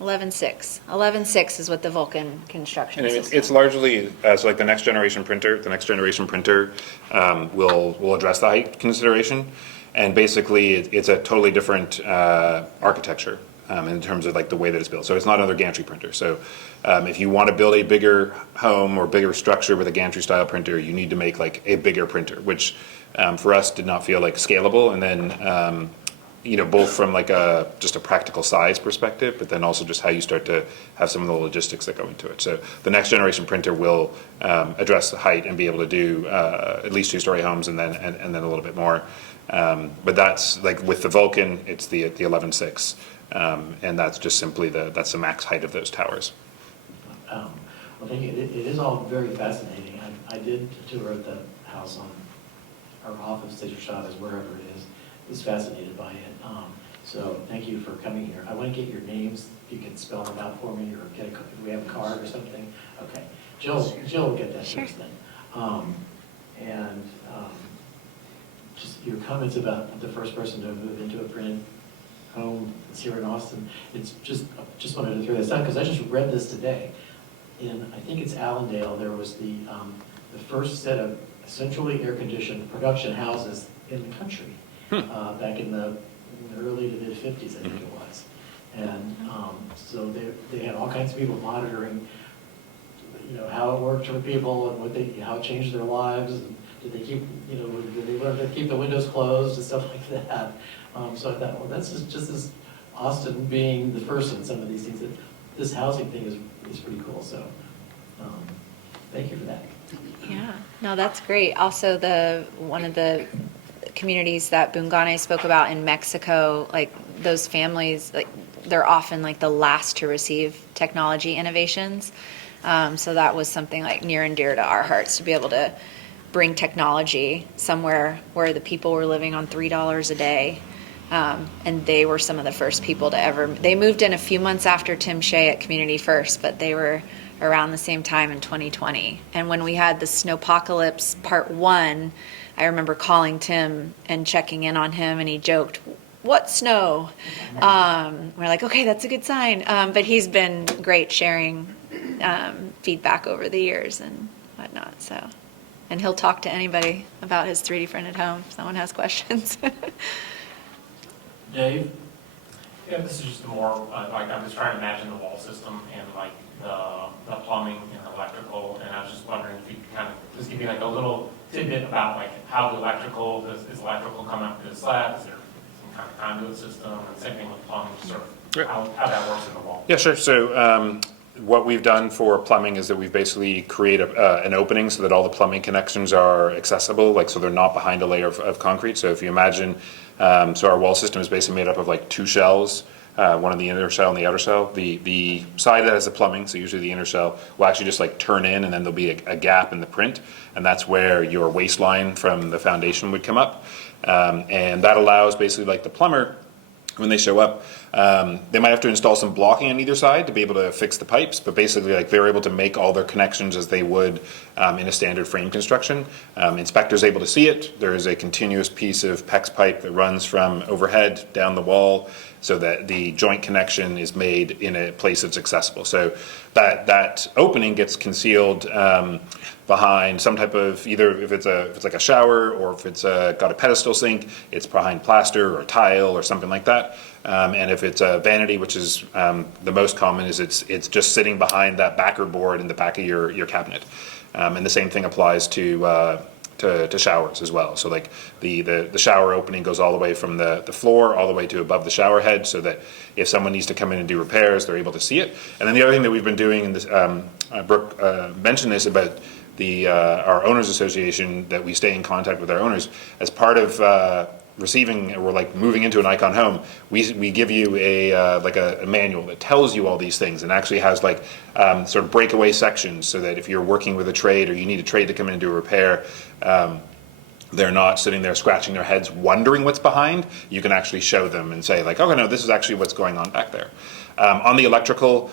11.6 is what the Vulcan construction And system. it's largely so like the next generation printer. The next generation printer will address the height consideration, and basically it's a totally different architecture in terms of like the way that it's built. So it's not another gantry printer. So if you want to build a bigger home or bigger structure with a gantry style printer, you need to make like a bigger printer, which for us did not feel like scalable. And then both from like just a practical size perspective, but then also just how you start to have some of the logistics that go into it. So the next generation printer will address the height and be able to do at least two-story homes and then a little bit more. But that's like with the Vulcan, it's the 11.6, and that's just simply that's the max height of those towers. Well, thank you. It is all very fascinating. I did tour at the house on our office, State Shabbos, wherever it is. I was fascinated by it. So thank you for coming here. I want to get your names. If you can spell them out for me, or if we have a card or something. Okay. Jill will get that Sure. first then. Just your comments about the first person to move into a printed home that's here in Austin. It's just wanted to throw this out because I just read this today. I think it's Allendale, there was the first set of centrally air-conditioned production houses in the country back in the early to mid-50s, I think it was. And so they had all kinds of people monitoring, how it worked for people and how it changed their lives. And did they learn to keep the windows closed and stuff like that? So I thought, well, that's just as Austin being the first in some of these things. That this housing thing is pretty cool. So thank you for that. Yeah, no, that's great. Also, one of the communities that Bungane spoke about in Mexico, like those families, like they're often like the last to receive technology innovations. So that was something like near and dear to our hearts, to be able to bring technology somewhere where the people were living on $3 a day. And they were some of the first people they moved in a few months after Tim Shea at Community First, but they were around the same time in 2020. And when we had the Snowpocalypse Part 1, I remember calling Tim and checking in on him, and he joked, "What snow?" We're like, okay, that's a good sign. But he's been great sharing feedback over the years and whatnot. So, and he'll talk to anybody about his 3D printed home if someone has questions. Dave? Yeah, this is just more, like, I'm just trying to imagine the wall system and like the plumbing and electrical, and I was just wondering if you could kind of just give me like a little tidbit about like how the electrical, is electrical come up to the slab, is there some kind of conduit system, and same thing with plumbing, sort of how that works in the wall? Yeah, sure. So what we've done for plumbing is that we've basically created an opening so that all the plumbing connections are accessible, like so they're not behind a layer of concrete. So if you imagine, so our wall system is basically made up of like two shells, one in the inner shell and the outer shell. The side that has the plumbing, so usually the inner shell, will actually just like turn in, and then there'll be a gap in the print, and that's where your waistline from the foundation would come up. And that allows basically like the plumber, when they show up, They might have to install some blocking on either side to be able to fix the pipes, but basically like they're able to make all their connections as they would in a standard frame construction. Inspector's able to see it. There is a continuous piece of PEX pipe that runs from overhead down the wall so that the joint connection is made in a place that's accessible. So that opening gets concealed behind some type of, either if it's like a shower, or if it's got a pedestal sink, it's behind plaster or tile or something like that. And if it's a vanity, which is the most common, is it's just sitting behind that backer board in the back of your cabinet. And the same thing applies to showers as well. So like the shower opening goes all the way from the floor all the way to above the shower head, so that if someone needs to come in and do repairs, they're able to see it. And then the other thing that we've been doing, in this, Brooke mentioned this about our owners association, that we stay in contact with our owners as part of receiving, or like moving into an Icon home. We give you a manual that tells you all these things, and actually has like sort of breakaway sections, so that if you're working with a trade or you need a trade to come in and do a repair, they're not sitting there scratching their heads wondering what's behind. You can actually show them and say like, oh no, this is actually what's going on back there. On the electrical,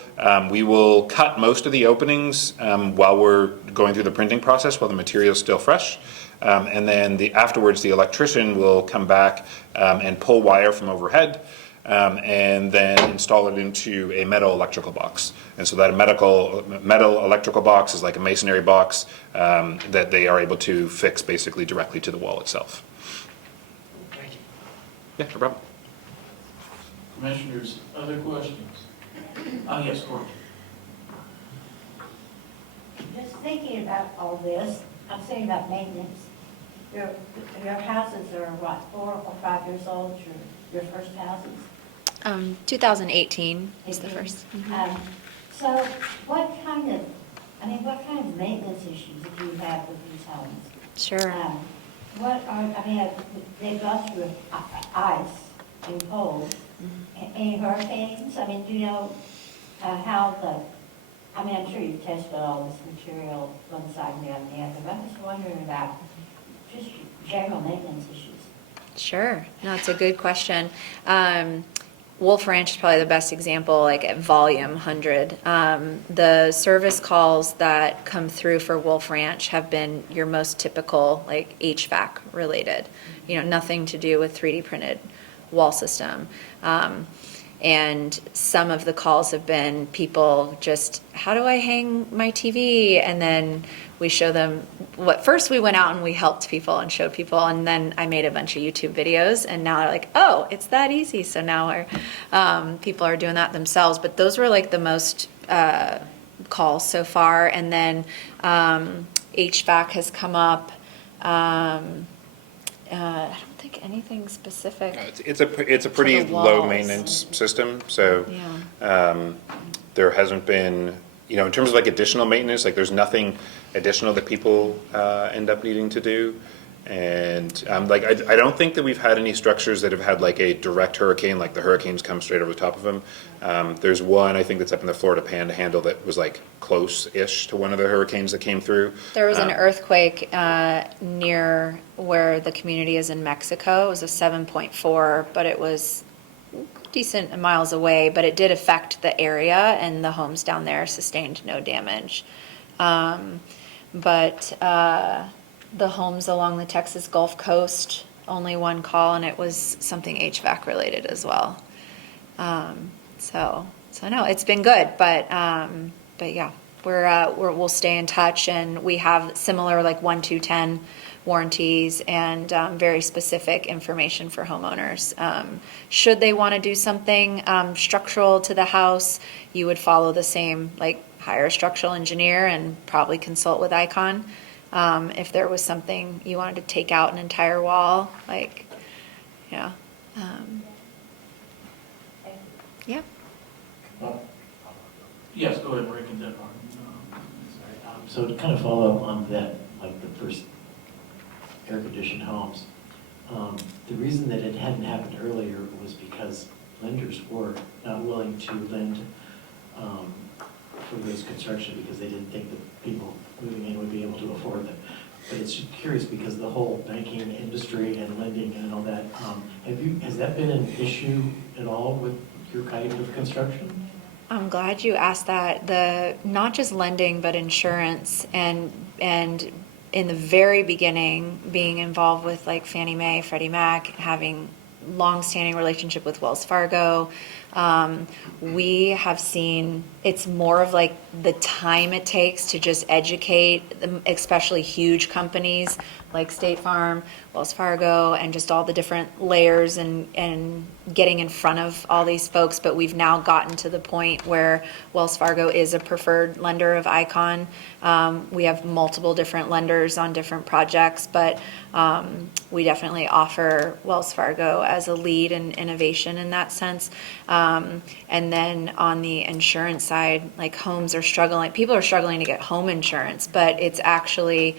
we will cut most of the openings while we're going through the printing process, while the material's still fresh. And then afterwards, the electrician will come back and pull wire from overhead, and then install it into a metal electrical box. And so that metal electrical box is like a masonry box that they are able to fix basically directly to the wall itself. Thank you. Yeah, no problem. Commissioners, other questions? Oh, yes, Courtney. Just thinking about all this, I'm thinking about maintenance. Your houses are what, 4 or 5 years old, your first houses? 2018 is the 18? first. So what kind of maintenance issues do you have with these homes? Sure. They go through ice and cold. Any hurricanes? Do you know I'm sure you've tested all this material one side and the other, but I'm just wondering about just general maintenance issues. Sure. No, it's a good question. Wolf Ranch is probably the best example, like at volume 100. The service calls that come through for Wolf Ranch have been your most typical, like HVAC related, nothing to do with 3D printed wall system. And some of the calls have been people just, how do I hang my TV? And then we show them first we went out and we helped people and showed people, and then I made a bunch of YouTube videos, and now they're like, oh, it's that easy. So now people are doing that themselves. But those were like the most calls so far. And then HVAC has come up. I don't think anything specific. It's a pretty the low walls. maintenance system, so Yeah. there hasn't been, in terms of like additional maintenance, like there's nothing additional that people end up needing to do. And I don't think that we've had any structures that have had like a direct hurricane, like the hurricanes come straight over the top of them. There's one, I think, that's up in the Florida Panhandle that was like close-ish to one of the hurricanes that came through. There was an earthquake near where the community is in Mexico. It was a 7.4, but it was decent miles away, but it did affect the area, and the homes down there sustained no damage. The homes along the Texas Gulf Coast, only one call, and it was something HVAC related as well. So no, it's been good, but yeah, we'll stay in touch, and we have similar like 1, 2, 10 warranties and very specific information for homeowners. Should they want to do something structural to the house, you would follow the same, like hire a structural engineer and probably consult with Icon. If there was something you wanted to take out an entire wall, yeah. Yeah. Yes, go ahead, Rick, and then So to kind of follow up on that, like the first air-conditioned homes, the reason that it hadn't happened earlier was because lenders were not willing to lend for this construction because they didn't think that people moving in would be able to afford them. But it's curious because the whole banking industry and lending and all that, has that been an issue at all with your kind of construction? I'm glad you asked that. Not just lending, but insurance, and in the very beginning, being involved with like Fannie Mae, Freddie Mac, having long-standing relationship with Wells Fargo. We have seen it's more of like the time it takes to just educate, especially huge companies like State Farm, Wells Fargo, and just all the different layers and getting in front of all these folks. But we've now gotten to the point where Wells Fargo is a preferred lender of Icon. We have multiple different lenders on different projects, but we definitely offer Wells Fargo as a lead in innovation in that sense. And then on the insurance side, like homes are struggling, people are struggling to get home insurance, but it's actually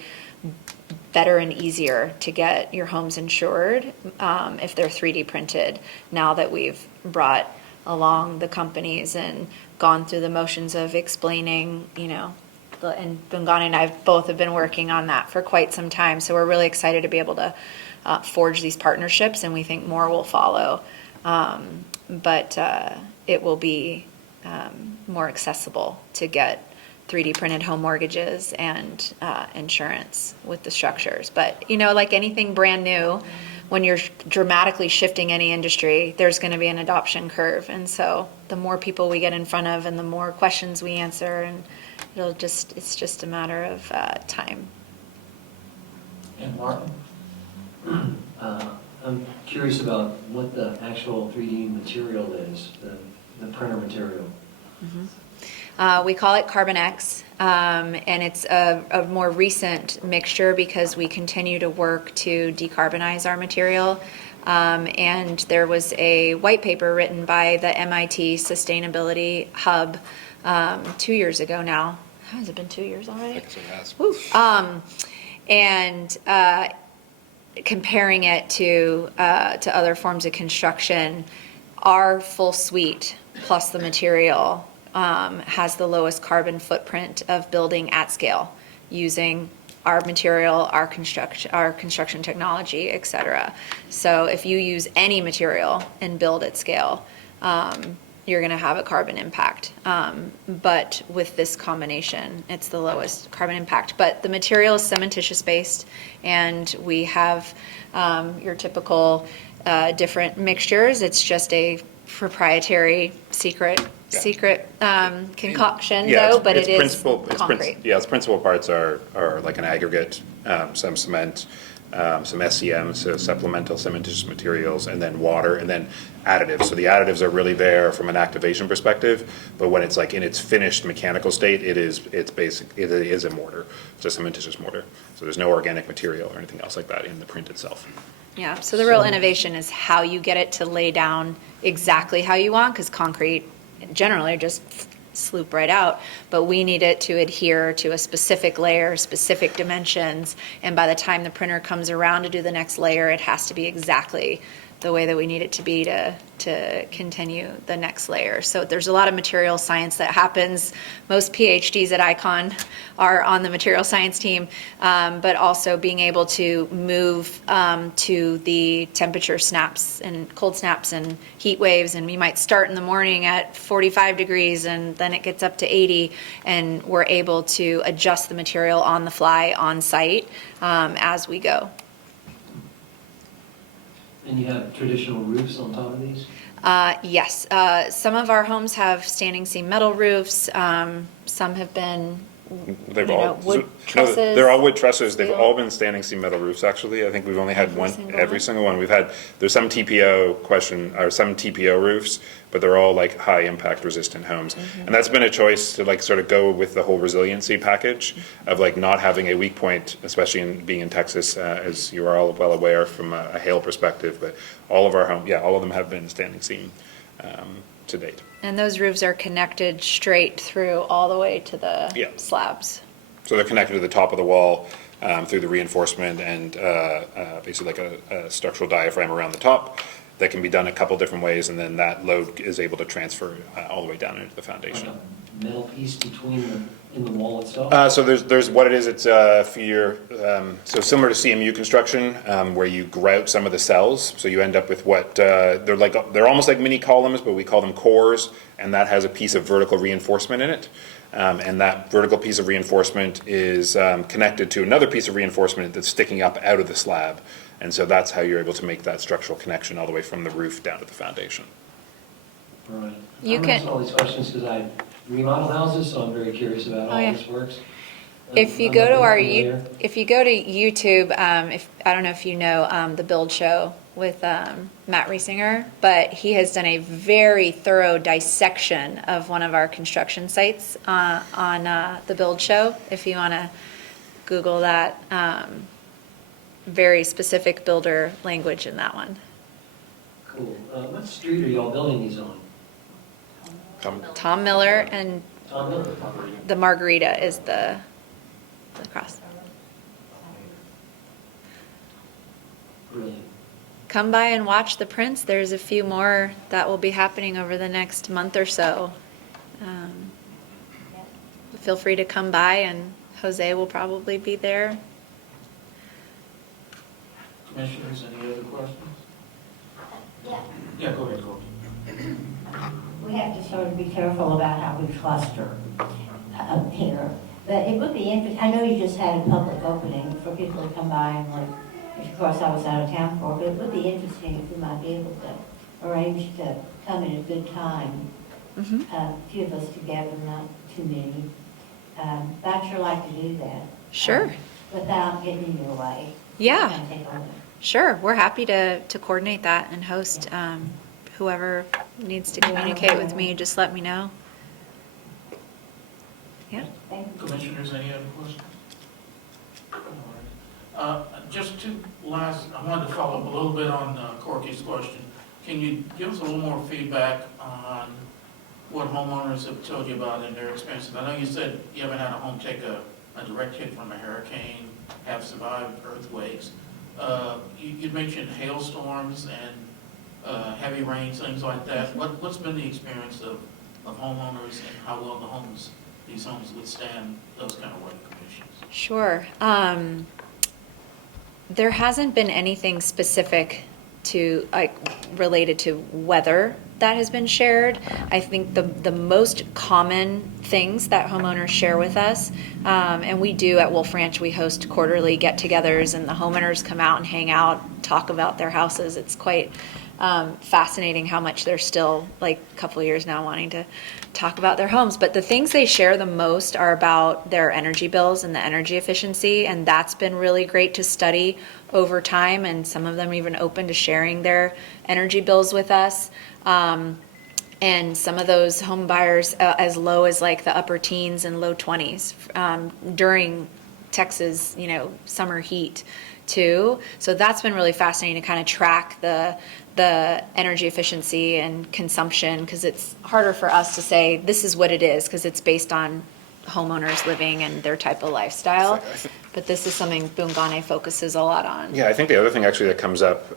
better and easier to get your homes insured if they're 3D printed, now that we've brought along the companies and gone through the motions of explaining, and Bungani and I both have been working on that for quite some time. So we're really excited to be able to forge these partnerships, and we think more will follow. But it will be more accessible to get 3D printed home mortgages and insurance with the structures. But, like anything brand new, when you're dramatically shifting any industry, there's going to be an adoption curve. And so the more people we get in front of and the more questions we answer, and it's just a matter of time. And Martin? I'm curious about what the actual 3D material is, the printer material. We call it Carbon X, and it's a more recent mixture because we continue to work to decarbonize our material. And there was a white paper written by the MIT Sustainability Hub 2 years ago now. Has it been 2 years already? I guess it has. Woo. And comparing it to other forms of construction, our full suite plus the material has the lowest carbon footprint of building at scale using our material, our construction technology, et cetera. So if you use any material and build at scale, you're going to have a carbon impact. But with this combination, it's the lowest carbon impact. But the material is cementitious based, and we have your typical different mixtures. It's just a proprietary secret concoction, though, but it is concrete. Its principal parts are like an aggregate, some cement, some SCM, so supplemental cementitious materials, and then water, and then additives. So the additives are really there from an activation perspective, but when it's like in its finished mechanical state, it is a mortar. It's a cementitious mortar. So there's no organic material or anything else like that in the print itself. Yeah, so the real innovation is how you get it to lay down exactly how you want, because concrete generally just sloop right out, but we need it to adhere to a specific layer, specific dimensions, and by the time the printer comes around to do the next layer, it has to be exactly the way that we need it to be to continue the next layer. So there's a lot of material science that happens. Most PhDs at Icon are on the material science team, but also being able to move to the temperature snaps and cold snaps and heat waves. And we might start in the morning at 45 degrees and then it gets up to 80, and we're able to adjust the material on the fly on site as we go. And you have traditional roofs on top of these? Yes. Some of our homes have standing seam metal roofs. Some have been wood trusses. No, they're all wood trusses. They've steel. all been standing seam metal roofs, actually. I think we've only had every single one. There's some TPO roofs, but they're all like high impact resistant homes. And that's been a choice to like sort of go with the whole resiliency package of like not having a weak point, especially in being in Texas, as you are all well aware from a hail perspective. But all of our homes, all of them have been standing seam to date. And those roofs are connected straight through all the way to the slabs. So they're connected to the top of the wall through the reinforcement and basically like a structural diaphragm around the top. that can be done a couple different ways, and then that load is able to transfer all the way down into the Like foundation. a metal piece in the wall itself? So there's what it is. It's for your so similar to CMU construction, where you grout some of the cells. So you end up with what they're almost like mini columns, but we call them cores, and that has a piece of vertical reinforcement in it. And that vertical piece of reinforcement is connected to another piece of reinforcement that's sticking up out of the slab. And so that's how you're able to make that structural connection all the way from the roof down to the foundation. Right. You I'm can- asking all these questions because I remodel houses, so I'm very curious about how Oh, yeah. this works. If you I'm go not to our, very familiar. if you go to YouTube, I don't know if you know the Build Show with Matt Riesinger, but he has done a very thorough dissection of one of our construction sites on the Build Show. If you want to Google that, very specific builder language in that one. Cool. What street are y'all building these on? Tom Miller, and Tom Miller? the Margarita is the cross. Brilliant. Come by and watch the prints. There's a few more that will be happening over the next month or so. Feel free to come by, and Jose will probably be there. Commissioners, any other questions? Yeah. Yeah, go ahead, Courtney. We have to sort of be careful about how we cluster up here. But it would be interesting, I know you just had a public opening for people to come by and like, which of course I was out of town for, but it would be interesting if we might be able to arrange to come at a good time. Mhm. A few of us together, not too many. But I'd sure like to do that. Sure. Without getting in your way. Yeah. And take over. Sure, we're happy to coordinate that and host whoever needs to communicate with me. Just let me know. Yeah. Thank you. Commissioners, any other questions? All right. Just I wanted to follow up a little bit on Corky's question. Can you give us a little more feedback on what homeowners have told you about in their experiences? I know you said you haven't had a home take a direct hit from a hurricane, have survived earthquakes. You mentioned hailstorms and heavy rains, things like that. What's been the experience of homeowners, and how well these homes withstand those kind of weather conditions? Sure. There hasn't been anything specific to, related to weather that has been shared. I think the most common things that homeowners share with us, and we do at Wolf Ranch, we host quarterly get-togethers, and the homeowners come out and hang out, talk about their houses. It's quite fascinating how much they're still, like a couple of years now, wanting to talk about their homes. But the things they share the most are about their energy bills and the energy efficiency, and that's been really great to study over time, and some of them even open to sharing their energy bills with us. And some of those home buyers as low as like the upper teens and low 20s during Texas, summer heat too. So that's been really fascinating to kind of track the energy efficiency and consumption, because it's harder for us to say this is what it is, because it's based on homeowners living and their type of lifestyle. But this is something Bungane focuses a lot on. Yeah, I think the other thing actually that comes up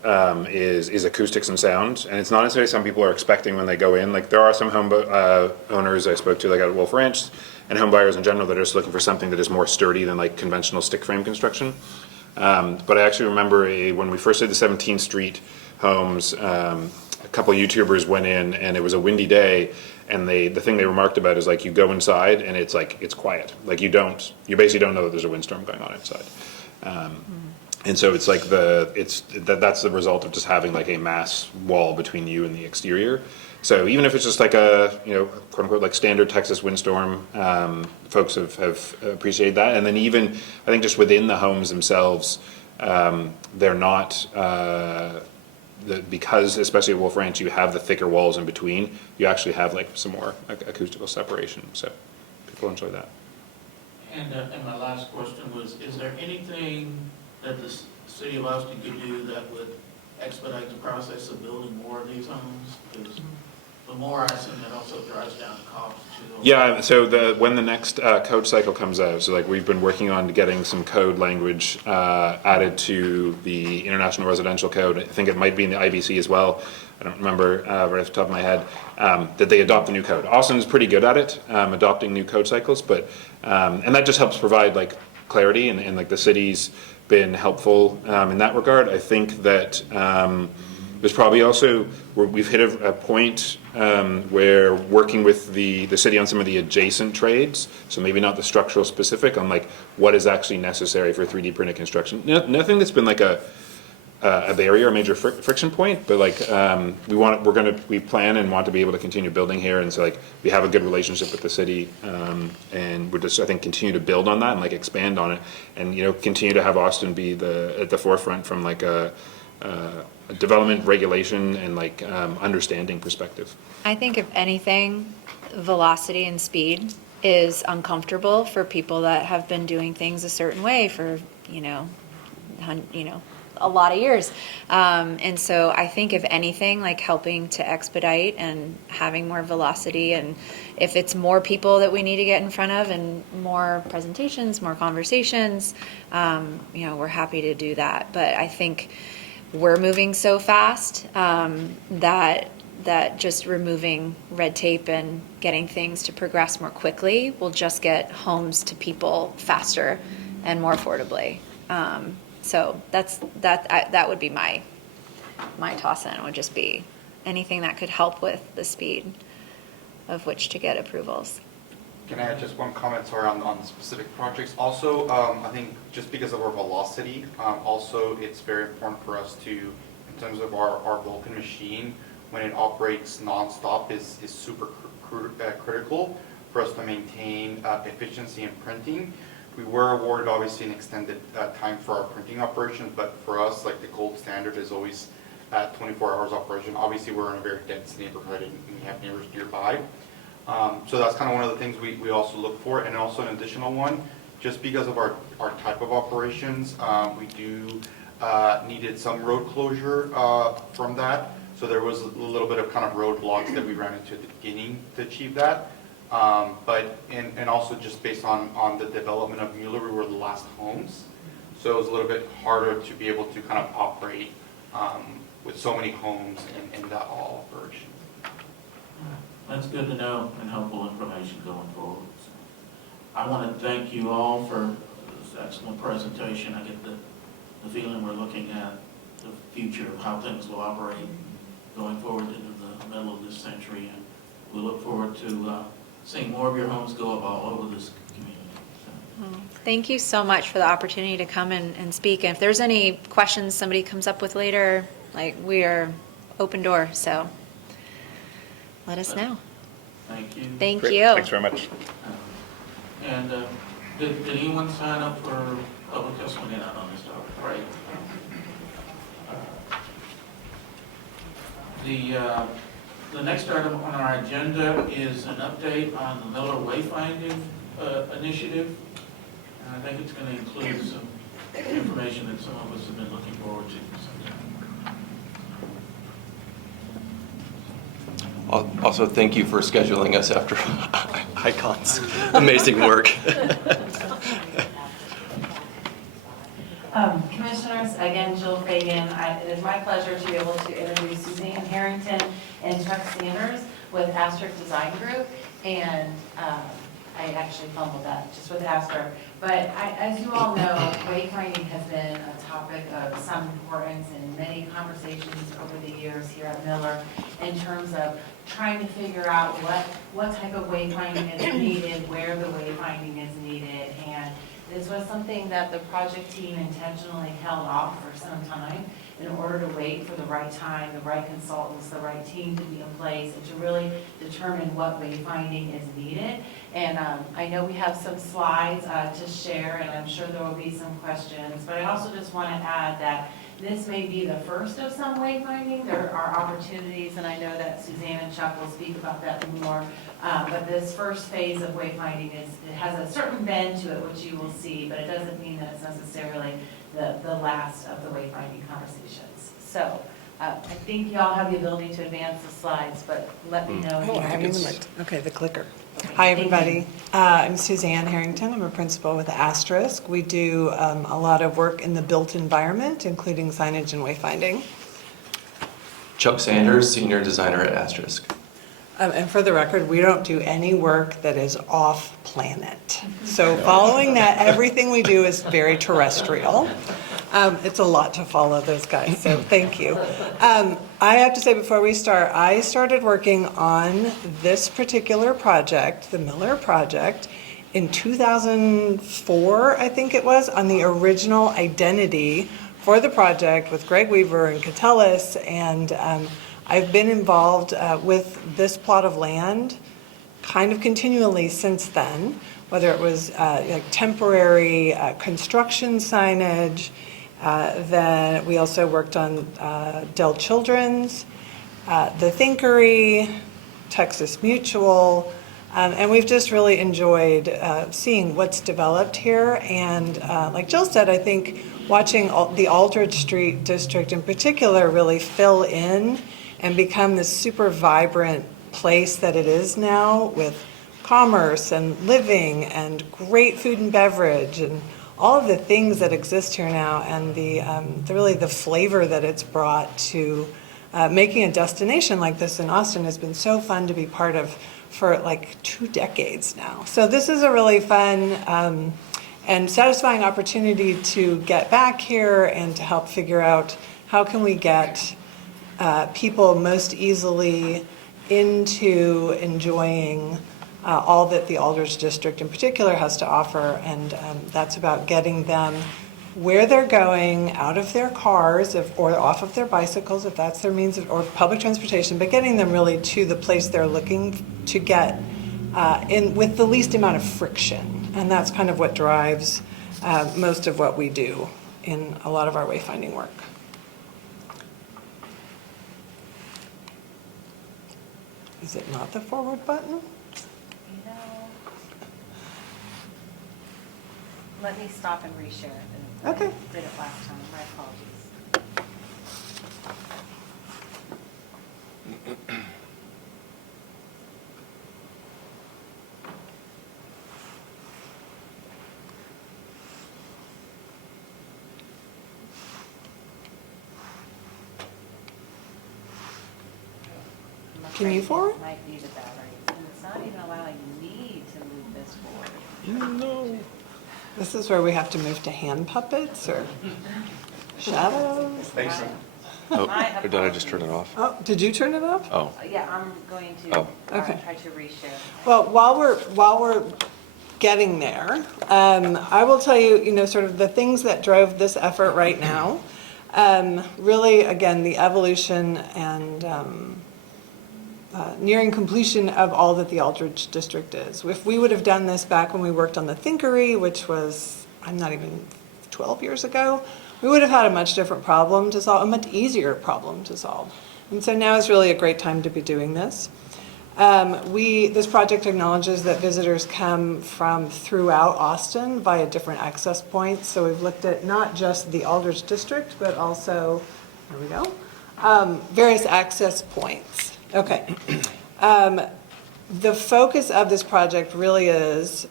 is acoustics and sound, and it's not necessarily some people are expecting when they go in. Like there are some home owners I spoke to, like at Wolf Ranch, and home buyers in general that are just looking for something that is more sturdy than like conventional stick frame construction. But I actually remember when we first did the 17th Street homes, a couple of YouTubers went in, and it was a windy day. And the thing they remarked about is like you go inside and it's quiet. Like you basically don't know that there's a windstorm going on inside. And so it's like that's the result of just having like a mass wall between you and the exterior. So even if it's just like a quote unquote like standard Texas windstorm, folks have appreciated that. And then even I think just within the homes themselves, they're not. Because especially at Wolf Ranch, you have the thicker walls in between, you actually have like some more acoustical separation, so people enjoy that. And my last question was, is there anything that the city of Austin could do that would expedite the process of building more of these homes? Because the more, I assume that also drives down the cost too. Yeah, so when the next code cycle comes out, so like we've been working on getting some code language added to the International Residential Code. I think it might be in the IBC as well. I don't remember right off the top of my head, that they adopt the new code. Austin's pretty good at it, adopting new code cycles, but, and that just helps provide like clarity, and like the city's been helpful in that regard. I think that there's probably also, we've hit a point where working with the city on some of the adjacent trades, so maybe not the structural specific, on like what is actually necessary for 3D printed construction. Nothing that's been like a barrier, a major friction point, but like we plan and want to be able to continue building here, and so like we have a good relationship with the city, and we're just, I think, continue to build on that and like expand on it, and continue to have Austin be at the forefront from like a development, regulation, and like understanding perspective. I think if anything, velocity and speed is uncomfortable for people that have been doing things a certain way for a lot of years. And so I think if anything, like helping to expedite and having more velocity, and if it's more people that we need to get in front of and more presentations, more conversations, we're happy to do that. But I think we're moving so fast that just removing red tape and getting things to progress more quickly will just get homes to people faster and more affordably. So that would be my toss in, would just be anything that could help with the speed of which to get approvals. Can I add just one comment, sorry, on specific projects? Also, I think just because of our velocity, also it's very important for us to, in terms of our Vulcan machine, when it operates nonstop is super critical for us to maintain efficiency in printing. We were awarded obviously an extended time for our printing operations, but for us, like the gold standard is always 24 hours operation. Obviously, we're in a very dense neighborhood and we have neighbors nearby. So that's kind of one of the things we also look for. And also an additional one, just because of our type of operations, we do needed some road closure from that. So there was a little bit of kind of roadblocks that we ran into at the beginning to achieve that. And also just based on the development of Mueller, we were the last homes. So it was a little bit harder to be able to kind of operate with so many homes in that all operation. That's good to know and helpful information going forward. So I want to thank you all for this excellent presentation. I get the feeling we're looking at the future of how things will operate going forward into the middle of this century, and we look forward to seeing more of your homes go up all over this community. So. Thank you so much for the opportunity to come and speak. And if there's any questions somebody comes up with later, like, we are open door, so let us know. Thank you. Thank Great. you. Thanks very much. And did anyone sign up for public testimony? Not on this topic, right? The next item on our agenda is an update on the Miller Wayfinding initiative. And I think it's going to include some information that some of us have been looking forward to for some time. Also, thank you for scheduling us after Icon's amazing work. Commissioners, again, Jill Fagan. It is my pleasure to be able to introduce Suzanne Harrington and Chuck Sanders with Asterisk Design Group. And I actually fumbled that just with Asterisk. But as you all know, wayfinding has been a topic of some importance in many conversations over the years here at Miller in terms of trying to figure out what type of wayfinding is needed, where the wayfinding is needed. And this was something that the project team intentionally held off for some time in order to wait for the right time, the right consultants, the right team to be in place, and to really determine what wayfinding is needed. And I know we have some slides to share, and I'm sure there will be some questions, but I also just want to add that this may be the first of some wayfinding. There are opportunities, and I know that Suzanne and Chuck will speak about that more. But this first phase of wayfinding it has a certain bend to it, which you will see, but it doesn't mean that it's necessarily the last of the wayfinding conversations. So I think y'all have the ability to advance the slides, but let me know. if Oh, you I haven't even it's- looked. Okay, the clicker. Okay, Hi, thank you. everybody. I'm Suzanne Harrington. I'm a principal with Asterisk. We do a lot of work in the built environment, including signage and wayfinding. Chuck Sanders, senior designer at Asterisk. And for the record, we don't do any work that is off-planet. So following that, everything we do is very terrestrial. It's a lot to follow those guys, so thank you. I have to say before we start, I started working on this particular project, the Mueller project, in 2004, I think it was, on the original identity for the project with Greg Weaver and Catullus, and I've been involved with this plot of land kind of continually since then, whether it was like temporary construction signage. Then we also worked on Dell Children's, the Thinkery, Texas Mutual, and we've just really enjoyed seeing what's developed here. And like Jill said, I think watching the Aldridge Street district in particular really fill in and become this super vibrant place that it is now, with commerce and living and great food and beverage and all of the things that exist here now, and the really the flavor that it's brought to making a destination like this in Austin has been so fun to be part of for like 2 decades now. So this is a really fun and satisfying opportunity to get back here and to help figure out how can we get people most easily into enjoying all that the Aldridge District in particular has to offer, and that's about getting them where they're going, out of their cars or off of their bicycles, if that's their means of, or public transportation, but getting them really to the place they're looking to get in with the least amount of friction. And that's kind of what drives most of what we do in a lot of our wayfinding work. Is it not the forward button? You know, let me stop and reshare it. Okay. I did it last time, my apologies. I'm Can you afraid forward? it might be the battery, and it's not even allowing me to move this forward. No. This is where we have to move to hand puppets or shadows. Thanks. Oh, My or did I just turn it off? Oh, did you turn it off? Oh, Yeah, I'm going to Oh. Okay. try to reshare. Well, while we're getting there, I will tell you, you know, sort of the things that drove this effort right now. Really, again, the evolution and nearing completion of all that the Aldridge District is. If we would have done this back when we worked on the Thinkery, which was, I'm not even 12 years ago, we would have had a much different problem to solve, a much easier problem to solve. And so now is really a great time to be doing this. This project acknowledges that visitors come from throughout Austin via different access points. So we've looked at not just the Aldridge District, but also, there we go, various access points. Okay. The focus of this project really is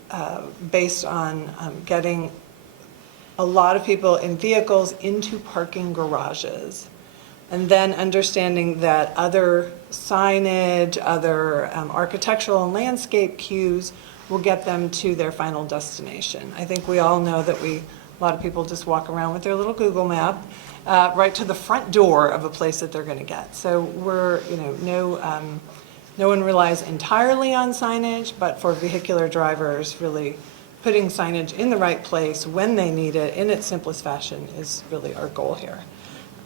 based on getting a lot of people in vehicles into parking garages, and then understanding that other signage, other architectural and landscape cues will get them to their final destination. I think we all know that a lot of people just walk around with their little Google map right to the front door of a place that they're going to get. So we're, you know, no one relies entirely on signage, but for vehicular drivers, really putting signage in the right place when they need it in its simplest fashion is really our goal here.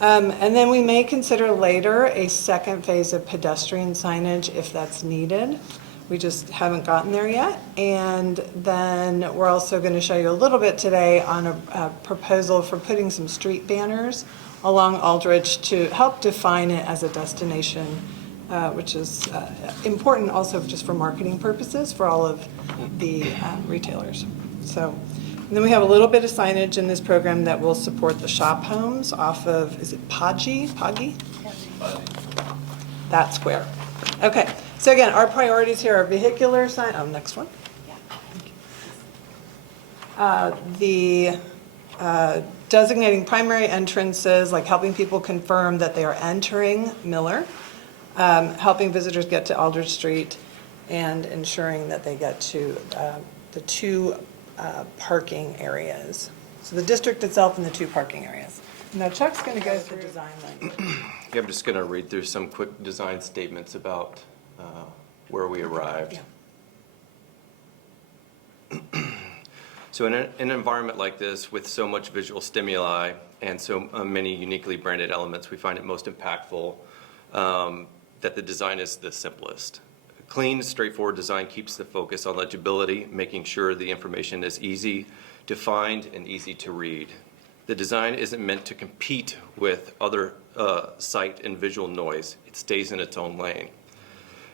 And then we may consider later a second phase of pedestrian signage if that's needed. We just haven't gotten there yet. And then we're also going to show you a little bit today on a proposal for putting some street banners along Aldridge to help define it as a destination, which is important also just for marketing purposes for all of the retailers. So And then we have a little bit of signage in this program that will support the shop homes off of, is it Poggy? That square. Okay, so again, our priorities here are vehicular sign, next one. The designating primary entrances, like helping people confirm that they are entering Miller, helping visitors get to Aldrich Street, and ensuring that they get to the two parking areas. So the district itself and the two parking areas. Now Chuck's going to go through design language. Yeah, I'm just going to read through some quick design statements about where we arrived. So in an environment like this, with so much visual stimuli and so many uniquely branded elements, we find it most impactful that the design is the simplest. A clean, straightforward design keeps the focus on legibility, making sure the information is easy to find and easy to read. The design isn't meant to compete with other sight and visual noise. It stays in its own lane.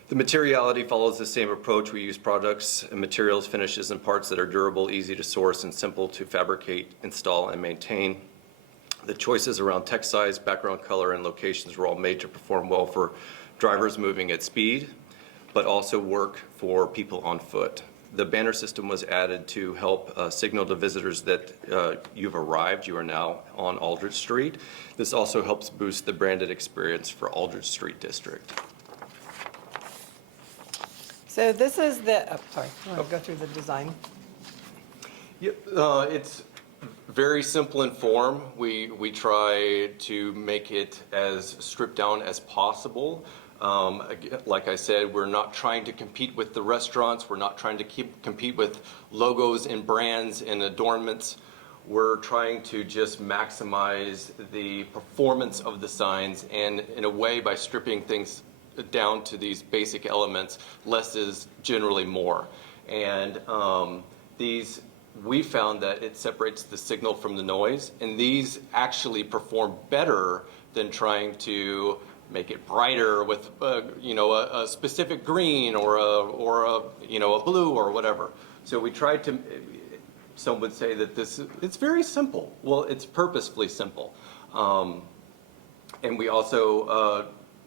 The materiality follows the same approach. We use products and materials, finishes, and parts that are durable, easy to source, and simple to fabricate, install, and maintain. The choices around text size, background color, and locations were all made to perform well for drivers moving at speed, but also work for people on foot. The banner system was added to help signal to visitors that you've arrived, you are now on Aldrich Street. This also helps boost the branded experience for Aldrich Street District. So this is the, sorry, you want to go through the design? Yep, it's very simple in form. We try to make it as stripped down as possible. Like I said, we're not trying to compete with the restaurants. We're not trying to compete with logos and brands and adornments. We're trying to just maximize the performance of the signs, and in a way, by stripping things down to these basic elements, less is generally more. And we found that it separates the signal from the noise, and these actually perform better than trying to make it brighter with a specific green or a blue or whatever. So we tried to. Some would say that it's very simple. Well, it's purposefully simple, and we also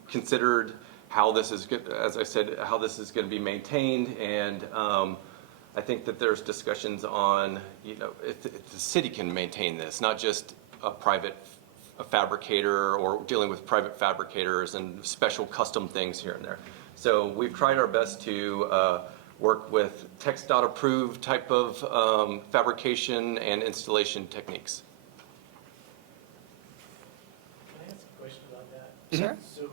considered how this is, as I said, how this is going to be maintained, and I think that there's discussions on, if the city can maintain this, not just a private fabricator or dealing with private fabricators and special custom things here and there. So we've tried our best to work with TxDOT approved type of fabrication and installation techniques. Can I ask a question about that? Sure. So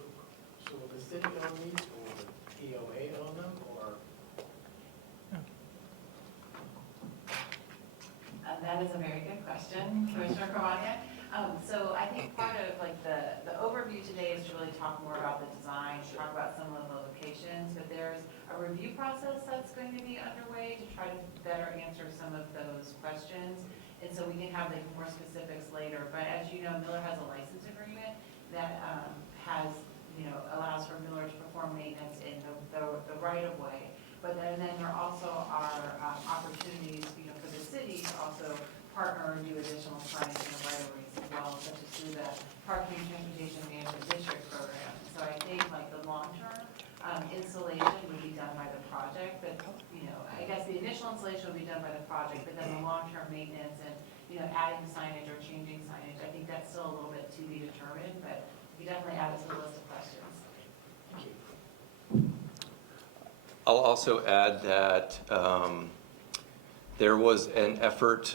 will the city own these, or will the POA own them, or? That is a very good question, Commissioner Cavagna. So I think part of the overview today is to really talk more about the design, talk about some of the locations, but there's a review process that's going to be underway to try to better answer some of those questions. And so we can have more specifics later. But as you know, Miller has a license agreement that allows for Miller to perform maintenance in the right of way. But then there also are opportunities, for the city to also partner and do additional signs in the right of ways as well, such as through the Parking and Transportation Management District program. So I think the long-term installation would be done by the project, but I guess the initial installation would be done by the project, but then the long-term maintenance and adding signage or changing signage, I think that's still a little bit to be determined, but we definitely add it to the list of questions. I'll also add that there was an effort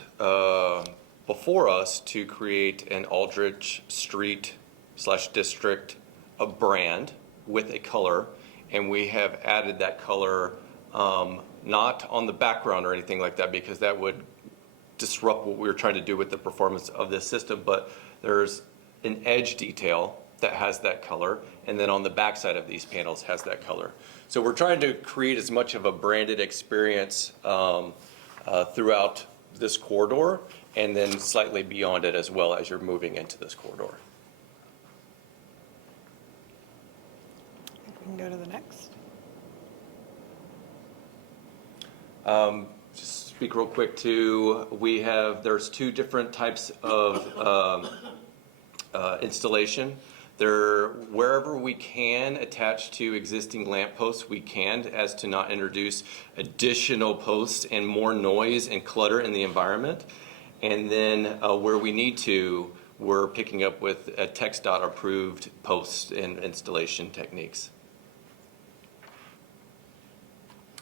before us to create an Aldrich Street / district, a brand with a color, and we have added that color not on the background or anything like that, because that would disrupt what we were trying to do with the performance of this system, but there's an edge detail that has that color, and then on the backside of these panels has that color. So we're trying to create as much of a branded experience throughout this corridor, and then slightly beyond it as well as you're moving into this corridor. We can go to the next. Just speak real quick to, there's two different types of installation. Wherever we can attach to existing lamp posts, we can, as to not introduce additional posts and more noise and clutter in the environment. And then where we need to, we're picking up with TxDOT approved posts and installation techniques.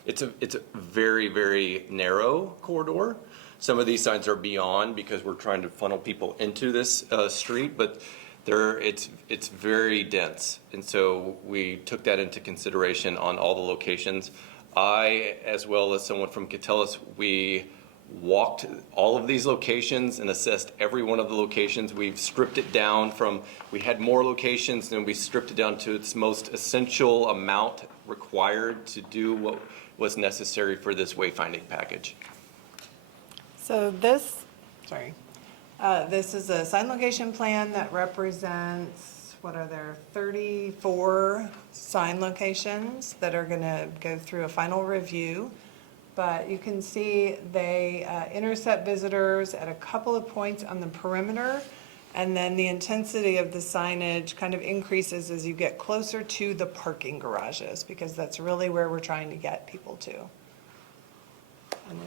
It's a very, very narrow corridor. Some of these signs are beyond because we're trying to funnel people into this street, but it's very dense. And so we took that into consideration on all the locations. I, as well as someone from Catellus, we walked all of these locations and assessed every one of the locations. We've stripped it down we had more locations and we stripped it down to its most essential amount required to do what was necessary for this wayfinding package. So this is a sign location plan that represents, 34 sign locations that are gonna go through a final review. But you can see they intercept visitors at a couple of points on the perimeter, and then the intensity of the signage kind of increases as you get closer to the parking garages, because that's really where we're trying to get people to. And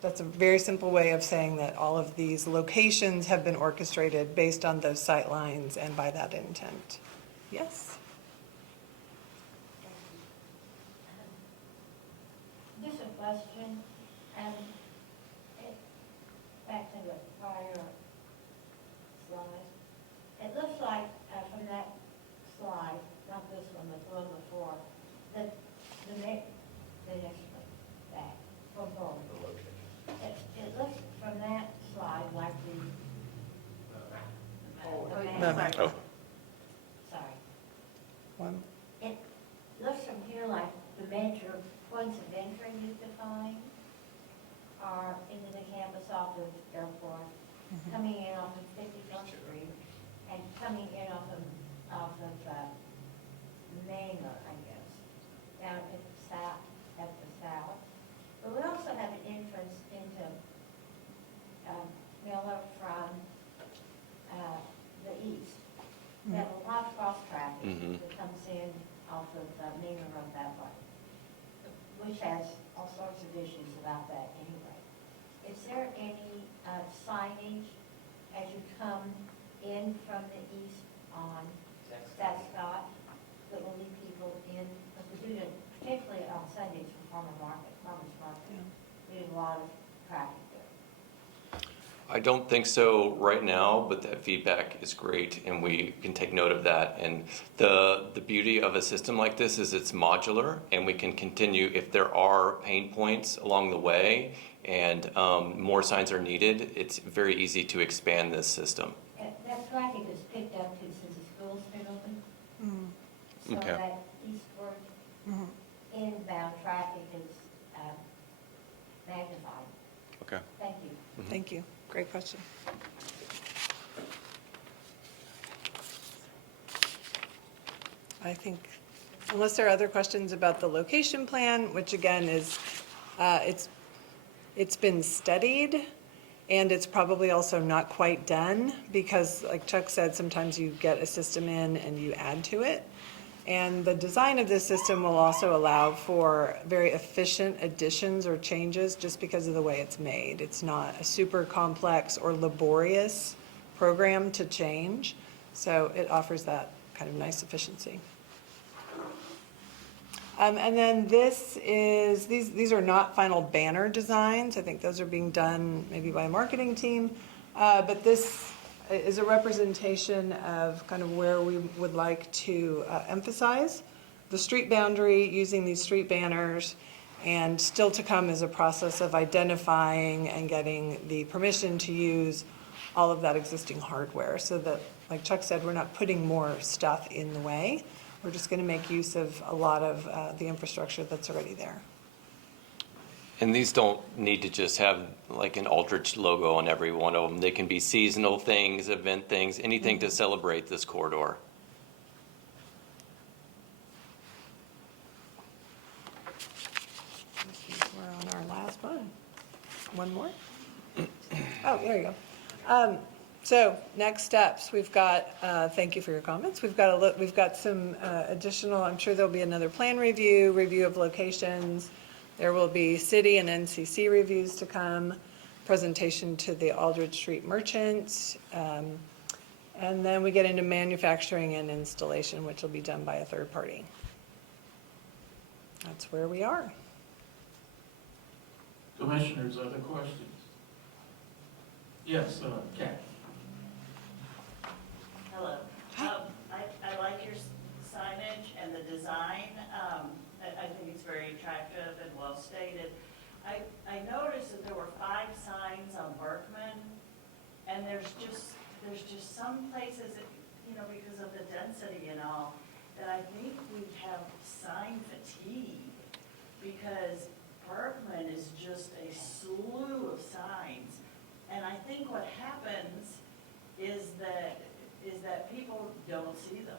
that's a very simple way of saying that all of these locations have been orchestrated based on those sight lines and by that intent. Yes? Just a question, back to the prior slide. It looks like from that slide, not this one, but the one before, that the next one, back, from forward. It looks from that slide like Oh. Sorry. One. It looks from here like the major points of entry you've defined are into the campus off of Airport, coming in off of 51st Street, and coming in off of Manor, I guess, down at the south. But we also have an entrance into Mueller from the east. We have a lot of cross traffic that comes in off of Manor Road that way, which has all sorts of issues about that anyway. Is there any signage as you come in from the east on Scott that will lead people in? Because we do it particularly on Sundays from Farmers Market. We do a lot of traffic there. I don't think so right now, but that feedback is great and we can take note of that. And the beauty of a system like this is it's modular and we can continue if there are pain points along the way and more signs are needed, it's very easy to expand this system. That traffic is picked up since the school's been open. So Okay. that eastward inbound traffic is magnified. Okay. Thank you. Thank you. Great question. I think, unless there are other questions about the location plan, which again is, it's been studied and it's probably also not quite done because like Chuck said, sometimes you get a system in and you add to it. And the design of this system will also allow for very efficient additions or changes just because of the way it's made. It's not a super complex or laborious program to change. So it offers that kind of nice efficiency. And then these are not final banner designs. I think those are being done maybe by a marketing team. But this is a representation of kind of where we would like to emphasize the street boundary using these street banners, and still to come is a process of identifying and getting the permission to use all of that existing hardware so that, like Chuck said, we're not putting more stuff in the way. We're just going to make use of a lot of the infrastructure that's already there. And these don't need to just have like an Aldrich logo on every one of them. They can be seasonal things, event things, anything to celebrate this corridor. We're on our last one more? Oh, there you go. So next steps, we've got, thank you for your comments. We've got some additional, I'm sure there'll be another plan review of locations. There will be city and NCC reviews to come, presentation to the Aldridge Street merchants. And then we get into manufacturing and installation, which will be done by a third party. That's where we are. Commissioners, other questions? Yes, Kat. Hello. I like your signage and the design. I think it's very attractive and well stated. I noticed that there were 5 signs on Berkman, and there's just some places, because of the density and all, that I think we have sign fatigue, because Berkman is just a slew of signs. And I think what happens is that people don't see them.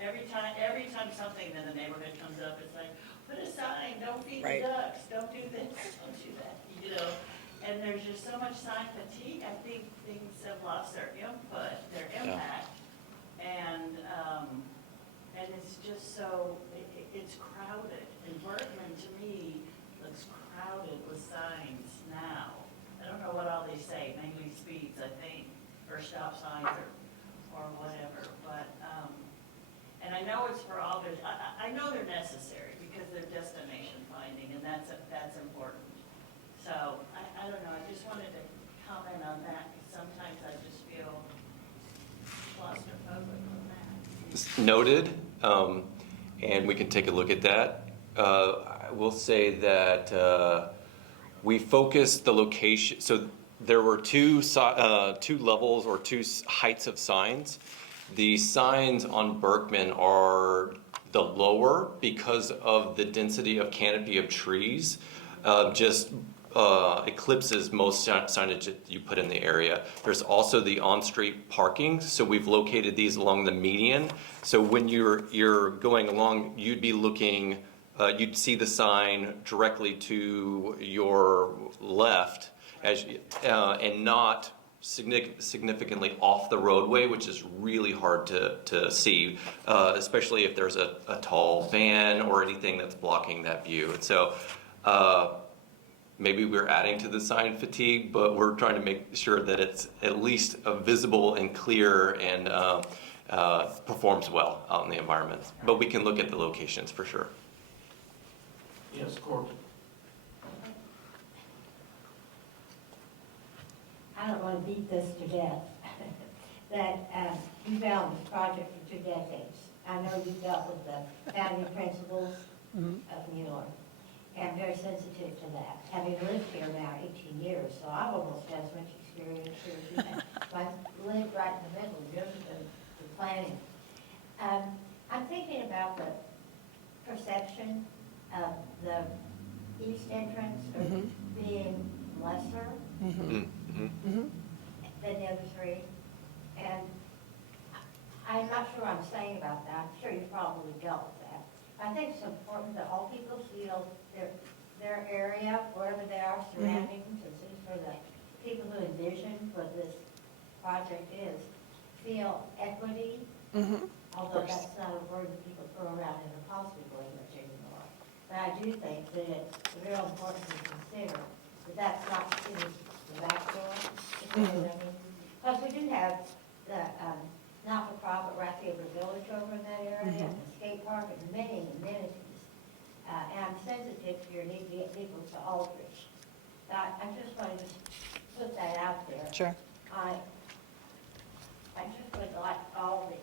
Every time something in the neighborhood comes up, it's like, put a sign, don't feed the Right. ducks, don't do this, don't do that, And there's just so much sign fatigue, I think things have lost their impact. And it's just so, it's crowded. And Berkman, to me, looks crowded with signs now. I don't know what all they say, mainly speeds, I think, or stop signs or whatever, but, and I know it's for all, I know they're necessary because they're destination finding, and that's important. So, I don't know, I just wanted to comment on that, because sometimes I just feel claustrophobic on that. Noted, and we can take a look at that. I will say that we focused the location, so there were two levels or 2 heights of signs. The signs on Berkman are the lower because of the density of canopy of trees, eclipses most signage that you put in the area. There's also the on-street parking, so we've located these along the median. So when you're going along, you'd be looking, you'd see the sign directly to your left, and not significantly off the roadway, which is really hard to see, especially if there's a tall van or anything that's blocking that view. And so maybe we're adding to the sign fatigue, but we're trying to make sure that it's at least visible and clear and performs well out in the environment. But we can look at the locations for sure. Yes, Courtney. I don't want to beat this to death, that you've been on this project for 2 decades. I know you've dealt with the founding principles of Mueller, and I'm very sensitive to that. Having lived here now 18 years, so I've almost as much experience here as you have. I lived right in the middle, just the planning. I'm thinking about the perception of the east entrance being lesser than the other 3. And I'm not sure what I'm saying about that. I'm sure you've probably dealt with that. I think it's important that all people feel their area, wherever they are, surroundings, and for the people who envision what this project is, feel equity, although that's not a word that people throw around in a positive way much anymore. But I do think that it's real important to consider that that's not the back door, you know what I mean? Because we do have the not-for-profit Rathiever Village over in that area, and the skate park, and many amenities. And I'm sensitive to your need to get people to Aldridge. I just wanted to put that out there. Sure. I just would like all the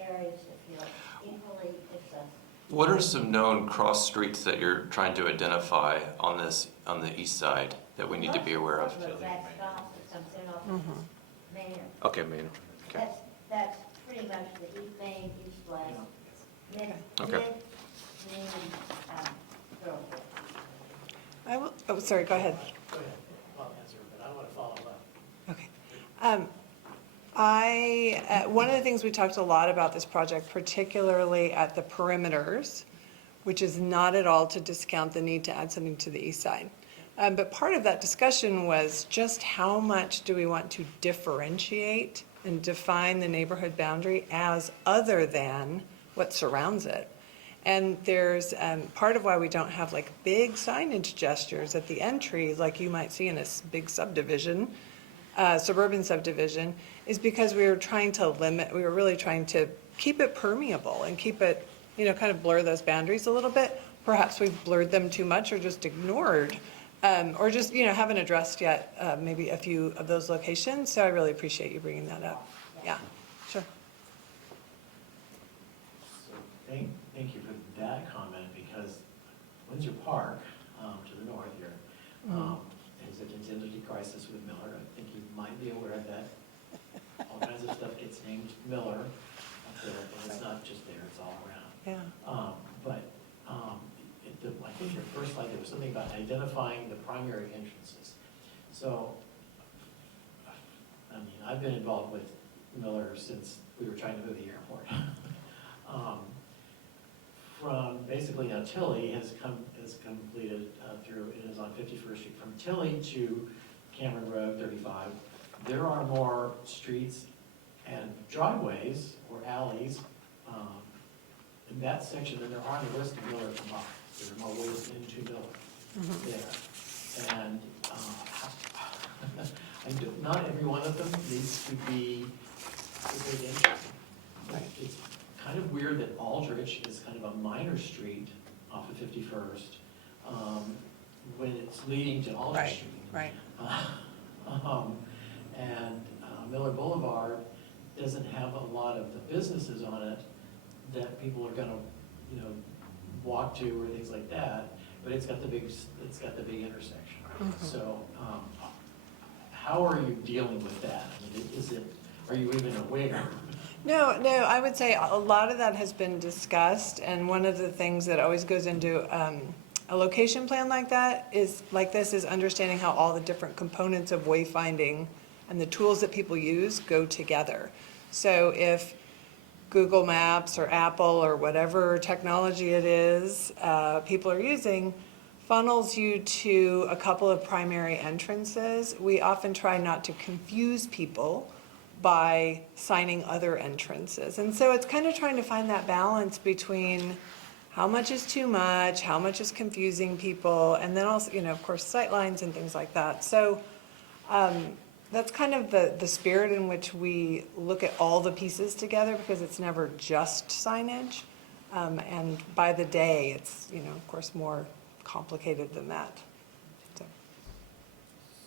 areas to feel equally accessible. What are some known cross streets that you're trying to identify on the east side that we need to be aware of? That stops that comes in off Maynard. Okay, Maynard. Okay. That's pretty much the east main, east-west. Okay. I will, oh, sorry, go ahead. Go ahead, I'll answer, but I want to follow up. Okay. One of the things we talked a lot about this project, particularly at the perimeters, which is not at all to discount the need to add something to the east side. But part of that discussion was just how much do we want to differentiate and define the neighborhood boundary as other than what surrounds it. And there's part of why we don't have like big signage gestures at the entry like you might see in a big subdivision, suburban subdivision, is because we were really trying to keep it permeable and keep it, kind of blur those boundaries a little bit. Perhaps we've blurred them too much or just ignored, or just, haven't addressed yet maybe a few of those locations. So I really appreciate you bringing that up. Yeah, sure. So thank you for that comment, because Windsor Park, to the north here, is a identity crisis with Miller. I think you might be aware of that. All kinds of stuff gets named Miller up there, and it's not just there, it's all around. Yeah. I think your first slide, there was something about identifying the primary entrances. So, I've been involved with Miller since we were trying to move the airport. From basically now Tilly has completed through, it is on 51st Street, from Tilly to Cameron Road 35. There are more streets and driveways or alleys in that section than there are on the rest of Miller combined. There are more ways into Miller there. And not every one of them needs to be a big entry. It's kind of weird that Aldrich is kind of a minor street off of 51st when it's leading to Aldrich Street. Right. Miller Boulevard doesn't have a lot of the businesses on it that people are gonna, walk to or things like that, but it's got the big intersection. So, how are you dealing with that? Are you even aware? No, I would say a lot of that has been discussed, and one of the things that always goes into a location plan like this is understanding how all the different components of wayfinding and the tools that people use go together. So if Google Maps or Apple or whatever technology it is people are using funnels you to a couple of primary entrances, we often try not to confuse people by signing other entrances. And so it's kind of trying to find that balance between how much is too much, how much is confusing people, and then also, of course, sightlines and things like that. So that's kind of the spirit in which we look at all the pieces together, because it's never just signage. And by the day, it's, of course, more complicated than that.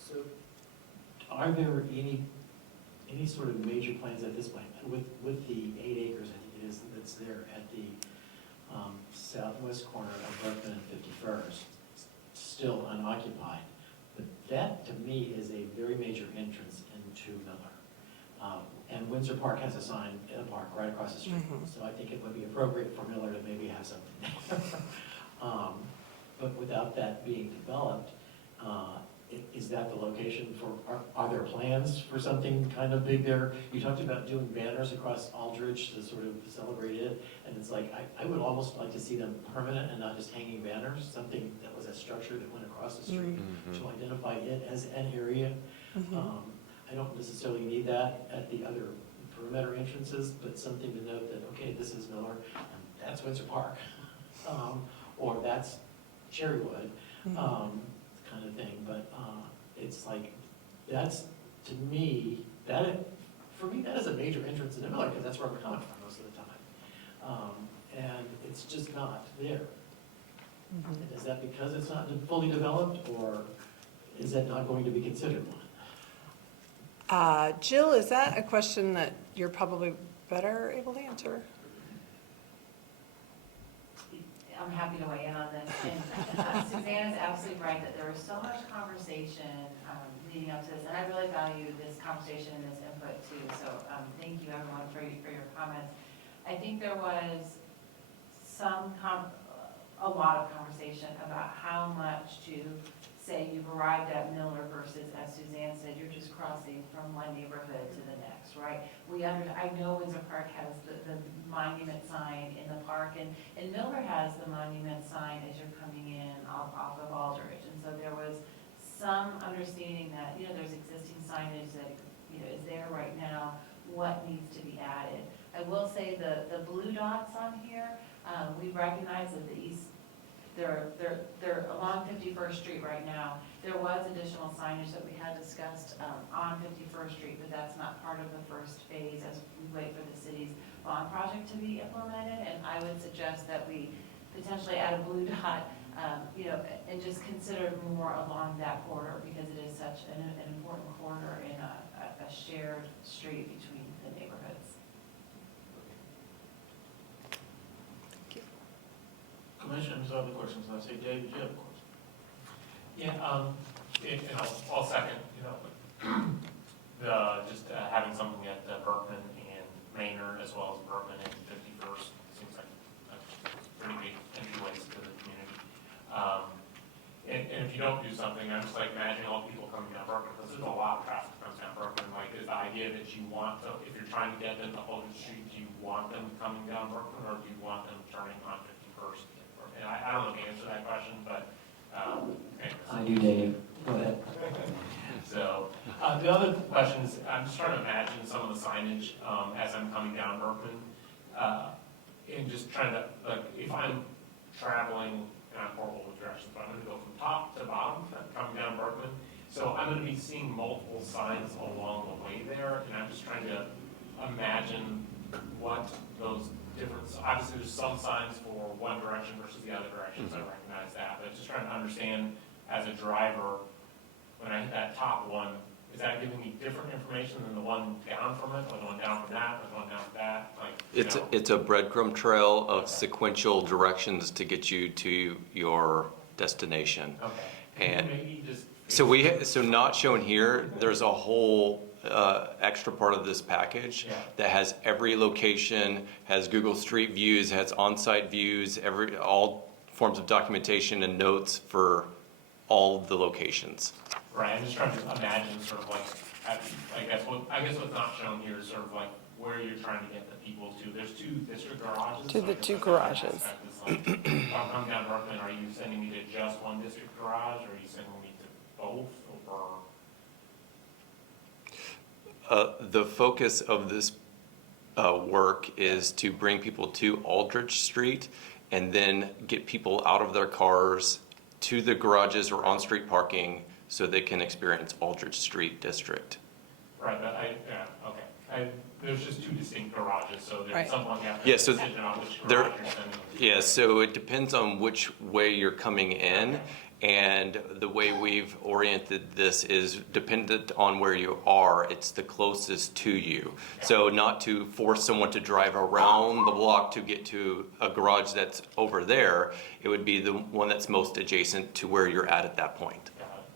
So, are there any sort of major plans at this point with the 8 acres, I think it is, that's there at the southwest corner of Berkman and 51st, still unoccupied? But that, to me, is a very major entrance into Miller. And Windsor Park has a sign in the park right across the street. So I think it would be appropriate for Miller to maybe have something there. But without that being developed, is that the location for, are there plans for something kind of big there? You talked about doing banners across Aldrich to sort of celebrate it, and it's like, I would almost like to see them permanent and not just hanging banners, something that was a structure that went across the street to identify it as an area. I don't necessarily need that at the other perimeter entrances, but something to note that, okay, this is Miller, and that's Windsor Park, or that's Cherrywood. Kind of thing, but it's like, that's, to me, for me, that is a major entrance into Miller, because that's where I'm coming from most of the time. And it's just not there. Is that because it's not fully developed, or is that not going to be considered one? Jill, is that a question that you're probably better able to answer? I'm happy to weigh in on this. And Suzanne is absolutely right that there was so much conversation leading up to this, and I really value this conversation and this input too. So thank you everyone for your comments. I think there was a lot of conversation about how much to say you've arrived at Miller versus, as Suzanne said, you're just crossing from one neighborhood to the next, right? I know Windsor Park has the monument sign in the park, and Miller has the monument sign as you're coming in off of Aldrich. And so there was some understanding that, there's existing signage that, is there right now, what needs to be added. I will say the blue dots on here, we recognize that the east, they're along 51st Street right now. There was additional signage that we had discussed on 51st Street, but that's not part of the first phase as we wait for the city's bond project to be implemented. And I would suggest that we potentially add a blue dot, and just consider more along that corridor because it is such an important corridor in a shared street between the neighborhoods. Commissioners, other questions? I say, David, you have a question? Yeah, and I'll second, just having something at Berkman and Maynard as well as Berkman and 51st seems like pretty big entryways to the community. And if you don't do something, I'm just like imagining all the people coming down Berkman, because there's a lot of traffic that comes down Berkman. Like, is the idea that you want to, if you're trying to get them to Aldrich Street, do you want them coming down Berkman, or do you want them turning on 51st? And I don't know the answer to that question, but anyways. I do, Dave. Go ahead. So, the other question is, I'm just trying to imagine some of the signage as I'm coming down Berkman, and just trying to, like, if I'm traveling, and I'm horrible with directions, but I'm going to go from top to bottom coming down Berkman. So I'm going to be seeing multiple signs along the way there, and I'm just trying to imagine what those different, obviously there's some signs for one direction versus the other direction, so I recognize that, but just trying to understand as a driver, when I hit that top one, is that giving me different information than the one down from it, or the one down from that, or the one down from that? Like, It's a breadcrumb trail of sequential directions to get you to your destination. Okay. And maybe just so not shown here, there's a whole extra part of this package that has every location, has Google Street Views, has on-site views, all forms of documentation and notes for all of the locations. Right, I'm just trying to imagine sort of like, I guess what's not shown here is sort of like where you're trying to get the people to. There's two district garages. To the two garages. Like, if I'm coming down Berkman, are you sending me to just one district garage, or are you sending me to both, or? The focus of this work is to bring people to Aldrich Street and then get people out of their cars to the garages or on-street parking so they can experience Aldrich Street District. Right, but okay. There's just two distinct garages, so there's Right. someone you have to Yeah, make a so decision on which there- garage you're sending them to. Yeah, so it depends on which way you're coming in, and the way we've oriented this is dependent on where you are. It's the closest to you. So not to force someone to drive around the block to get to a garage that's over there, it would be the one that's most adjacent to where you're at that point.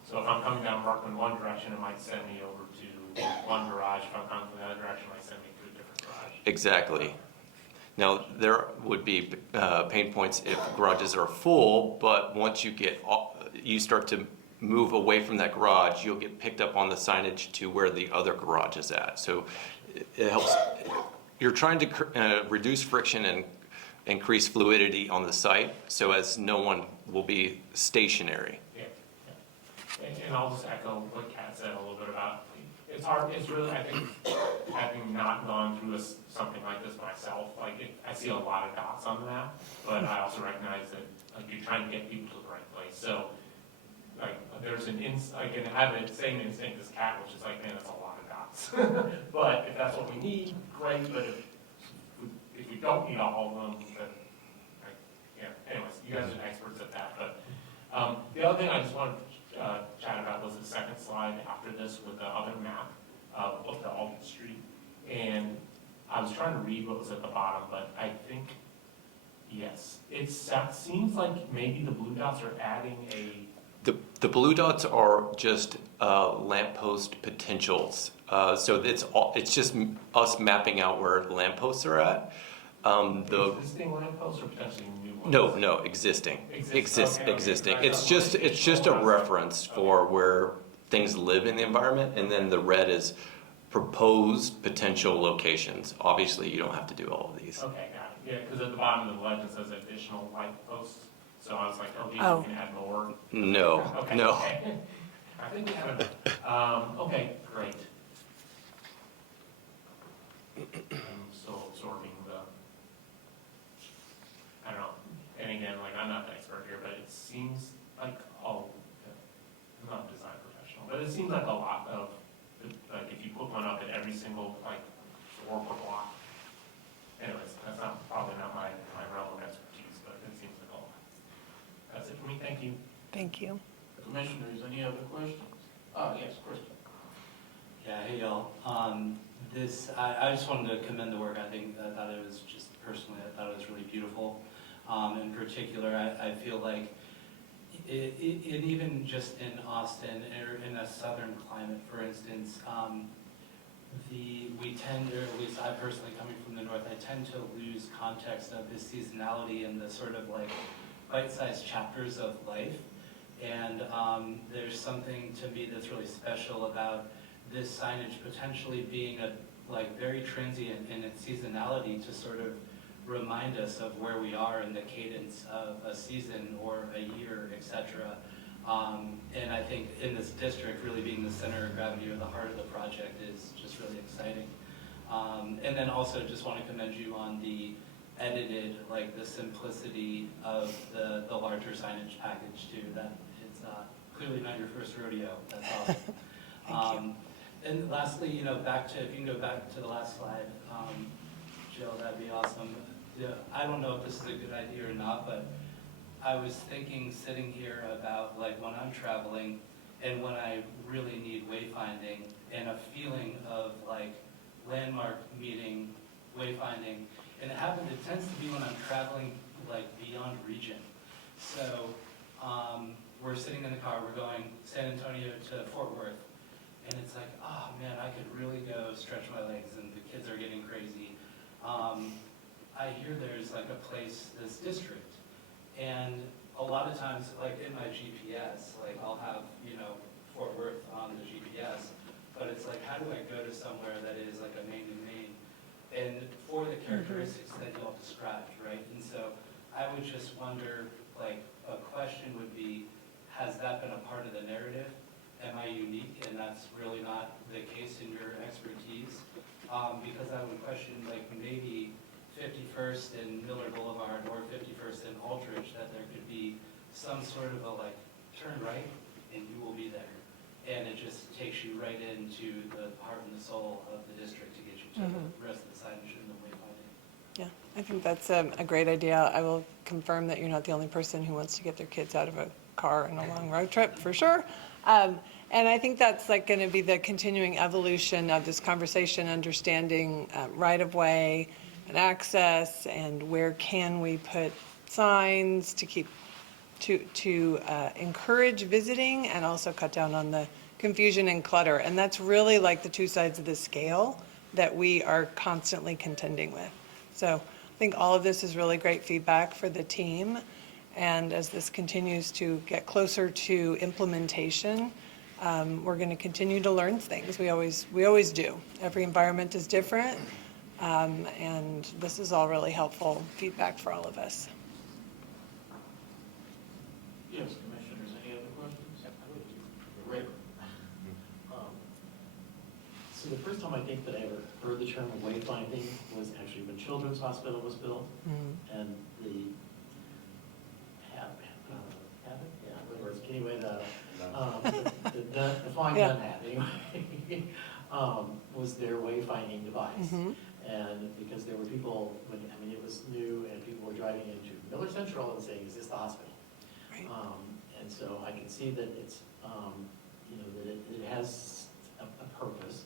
So if I'm coming down Berkman one direction, it might send me over to one garage. If I'm coming from the other direction, it might send me to a different garage. Exactly. Now, there would be pain points if garages are full, but once you start to move away from that garage, you'll get picked up on the signage to where the other garage is at. So it helps. You're trying to reduce friction and increase fluidity on the site so as no one will be stationary. And I'll just echo what Kat said a little bit about, it's hard, it's really, I think, having not gone through something like this myself, I see a lot of dots on the map, but I also recognize that, you're trying to get people to the right place, so, there's I can have the same instinct as Kat, which is like, man, that's a lot of dots. But if that's what we need, great, but if we don't need all of them, then, anyways, you guys are experts at that, but, the other thing I just wanted to chat about was the second slide after this with the other map of the Aldrich Street. And I was trying to read what was at the bottom, but I think, yes, it seems like maybe the blue dots are adding The blue dots are just lamppost potentials. So it's just us mapping out where lampposts are at. existing lampposts or potentially new ones? No, existing. Okay. Existing. It's just a reference for where things live in the environment, and then the red is proposed potential locations. Obviously, you don't have to do all of these. Okay, got it. Yeah, because at the bottom of the legend says additional light posts. So I was like, okay, Oh. you can add more. No, Okay, no. okay. I think we have enough. Okay, great. I'm still absorbing the, I don't know, and again, like, I'm not the expert here, but it seems like, I'm not a design professional, but it seems like a lot of, like, if you put one up at every single, like, floor per block. Anyways, that's probably not my realm of expertise, but it seems like a lot. That's it for me, thank you. Thank you. Commissioners, any other questions? Yes, Kristen. Yeah, hey y'all. I just wanted to commend the work. I thought it was just personally, I thought it was really beautiful. In particular, I feel like it even just in Austin or in a southern climate, for instance, we tend, or at least I personally coming from the north, I tend to lose context of the seasonality and the sort of like bite-sized chapters of life. And there's something to me that's really special about this signage potentially being very transient in its seasonality to sort of remind us of where we are in the cadence of a season or a year, etc. And I think in this district, really being the center of gravity or the heart of the project is just really exciting. And then also just want to commend you on the edited, like the simplicity of the larger signage package too. That it's clearly not your first rodeo. That's awesome. Thank you. And lastly, if you can go back to the last slide, Jill, that'd be awesome. Yeah, I don't know if this is a good idea or not, but I was thinking sitting here about like when I'm traveling and when I really need wayfinding and a feeling of like landmark meeting, wayfinding, and it tends to be when I'm traveling like beyond region. So we're sitting in the car, we're going San Antonio to Fort Worth, and it's like, oh man, I could really go stretch my legs and the kids are getting crazy. I hear there's like a place, this district, and a lot of times, like in my GPS, like I'll have, Fort Worth on the GPS, but it's like, how do I go to somewhere that is like a main to main? And for the characteristics that you all described, right? And so I would just wonder, like, a question would be, has that been a part of the narrative? Am I unique and that's really not the case in your expertise? Because I would question, like, maybe 51st and Miller Boulevard or 51st and Aldrich, that there could be some sort of a, like, turn right and you will be there. And it just takes you right into the heart and the soul of the district to get you to the rest of the signage and the wayfinding. Yeah, I think that's a great idea. I will confirm that you're not the only person who wants to get their kids out of a car on a long road trip, for sure. And I think that's like going to be the continuing evolution of this conversation, understanding right-of-way and access, and where can we put signs to keep to encourage visiting and also cut down on the confusion and clutter. And that's really like the two sides of the scale that we are constantly contending with. So I think all of this is really great feedback for the team. And as this continues to get closer to implementation, we're going to continue to learn things. We always do. Every environment is different. And this is all really helpful feedback for all of us. Yes, Commissioners, any other questions? Rick? So the first time I think that I ever heard the term wayfinding was actually when Children's Hospital was built, and the habit, yeah, whatever it's, anyway, the flying gun hat, anyway, was their wayfinding device. And because there were people, it was new, and people were driving into Miller Central and saying, is this the hospital? Right. And so I can see that it's, that it has a purpose.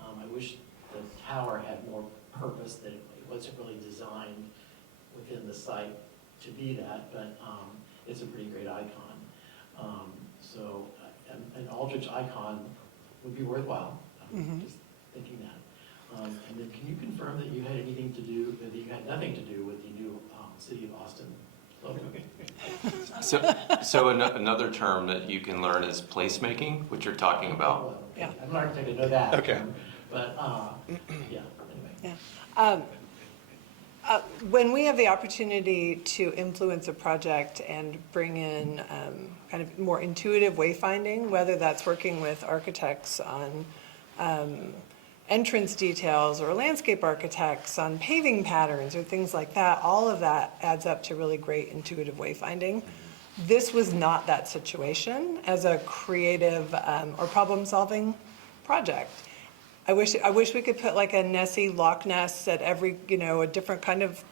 I wish the tower had more purpose, that it wasn't really designed within the site to be that, but it's a pretty great icon. So an Aldrich icon would be worthwhile. I'm just thinking that. And then can you confirm that you had anything to do, that you had nothing to do with the new City of Austin logo? So another term that you can learn is placemaking, which you're talking about. Yeah. I'm an architect, I know that. Okay. Term, but, yeah, anyway. Yeah. When we have the opportunity to influence a project and bring in kind of more intuitive wayfinding, whether that's working with architects on entrance details or landscape architects on paving patterns or things like that, all of that adds up to really great intuitive wayfinding. This was not that situation as a creative or problem-solving project. I wish we could put like a Nessie Loch Ness at every, a different kind of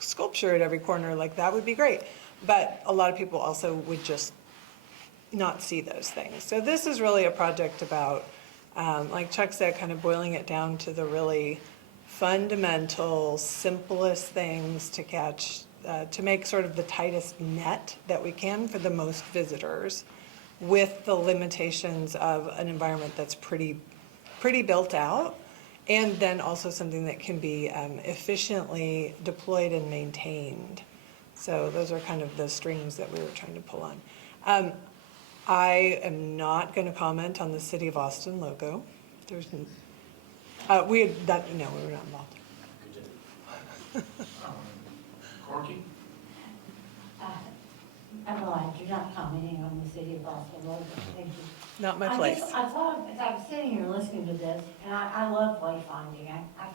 sculpture at every corner, like that would be great. But a lot of people also would just not see those things. So this is really a project about, like Chuck said, kind of boiling it down to the really fundamental, simplest things to catch, to make sort of the tightest net that we can for the most visitors with the limitations of an environment that's pretty built out, and then also something that can be efficiently deployed and maintained. So those are kind of the strings that we were trying to pull on. I am not going to comment on the City of Austin logo. We were not involved. Corky? I'm glad you're not commenting on the City of Austin logo. Thank you. Not my place. I thought, as I was sitting here listening to this, and I love wayfinding. I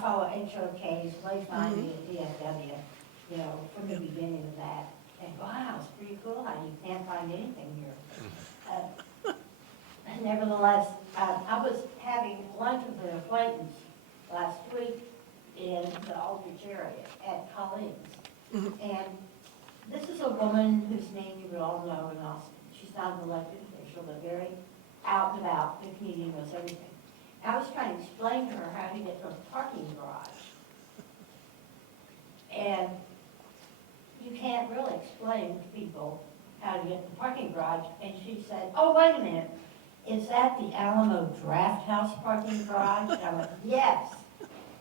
follow HOK's wayfinding at DFW, from the beginning of that. And wow, it's pretty cool how you can't find anything here. Nevertheless, I was having lunch with an acquaintance last week in the Aldrich area at Colleen's. And this is a woman whose name you would all know in Austin. She's not an elected official, but very out and about. The community knows everything. I was trying to explain to her how to get to a parking garage. And you can't really explain to people how to get to the parking garage. And she said, oh, wait a minute. Is that the Alamo Draft House parking garage? And I went, yes.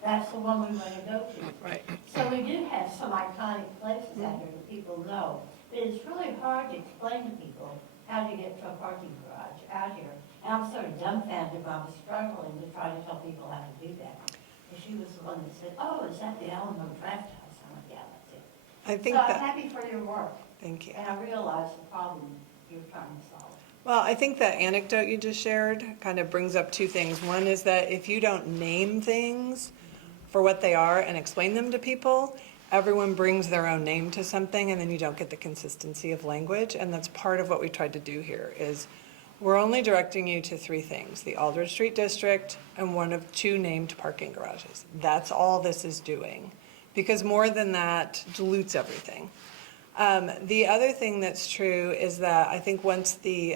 That's the one we want to go to. Right. So we do have some iconic places out here that people know. But it's really hard to explain to people how to get to a parking garage out here. And I'm sort of dumbfounded when I was struggling to try to tell people how to do that. And she was the one that said, oh, is that the Alamo Draft House? I'm like, yeah, that's it. I think so I'm that, happy for your work. thank you. And I realize the problem you're trying to solve. Well, I think that anecdote you just shared kind of brings up two things. One is that if you don't name things for what they are and explain them to people, everyone brings their own name to something, and then you don't get the consistency of language. And that's part of what we tried to do here is we're only directing you to three things: the Aldrich Street District and one of two named parking garages. That's all this is doing, because more than that dilutes everything. The other thing that's true is that I think once the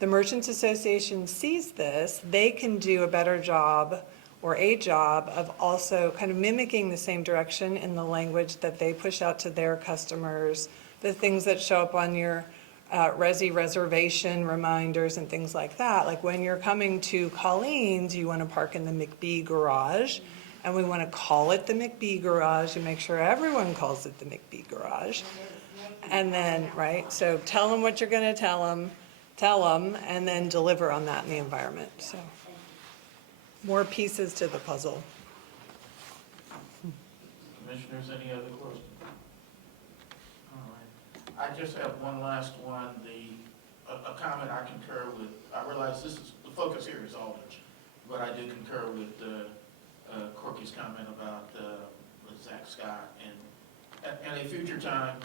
Merchants Association sees this, they can do a better job or a job of also kind of mimicking the same direction in the language that they push out to their customers, the things that show up on your Resi reservation reminders and things like that. Like when you're coming to Colleen's, you want to park in the McBee garage, and we want to call it the McBee garage and make sure everyone calls it the McBee garage. And then, right, so tell them what you're going to tell them, and then deliver on that in the environment. So more pieces to the puzzle. Commissioners, any other questions? All right. I just have one last one. A comment I concur with. I realize this is, the focus here is Aldrich, but I do concur with Corky's comment about with Zach Scott, and at a future time,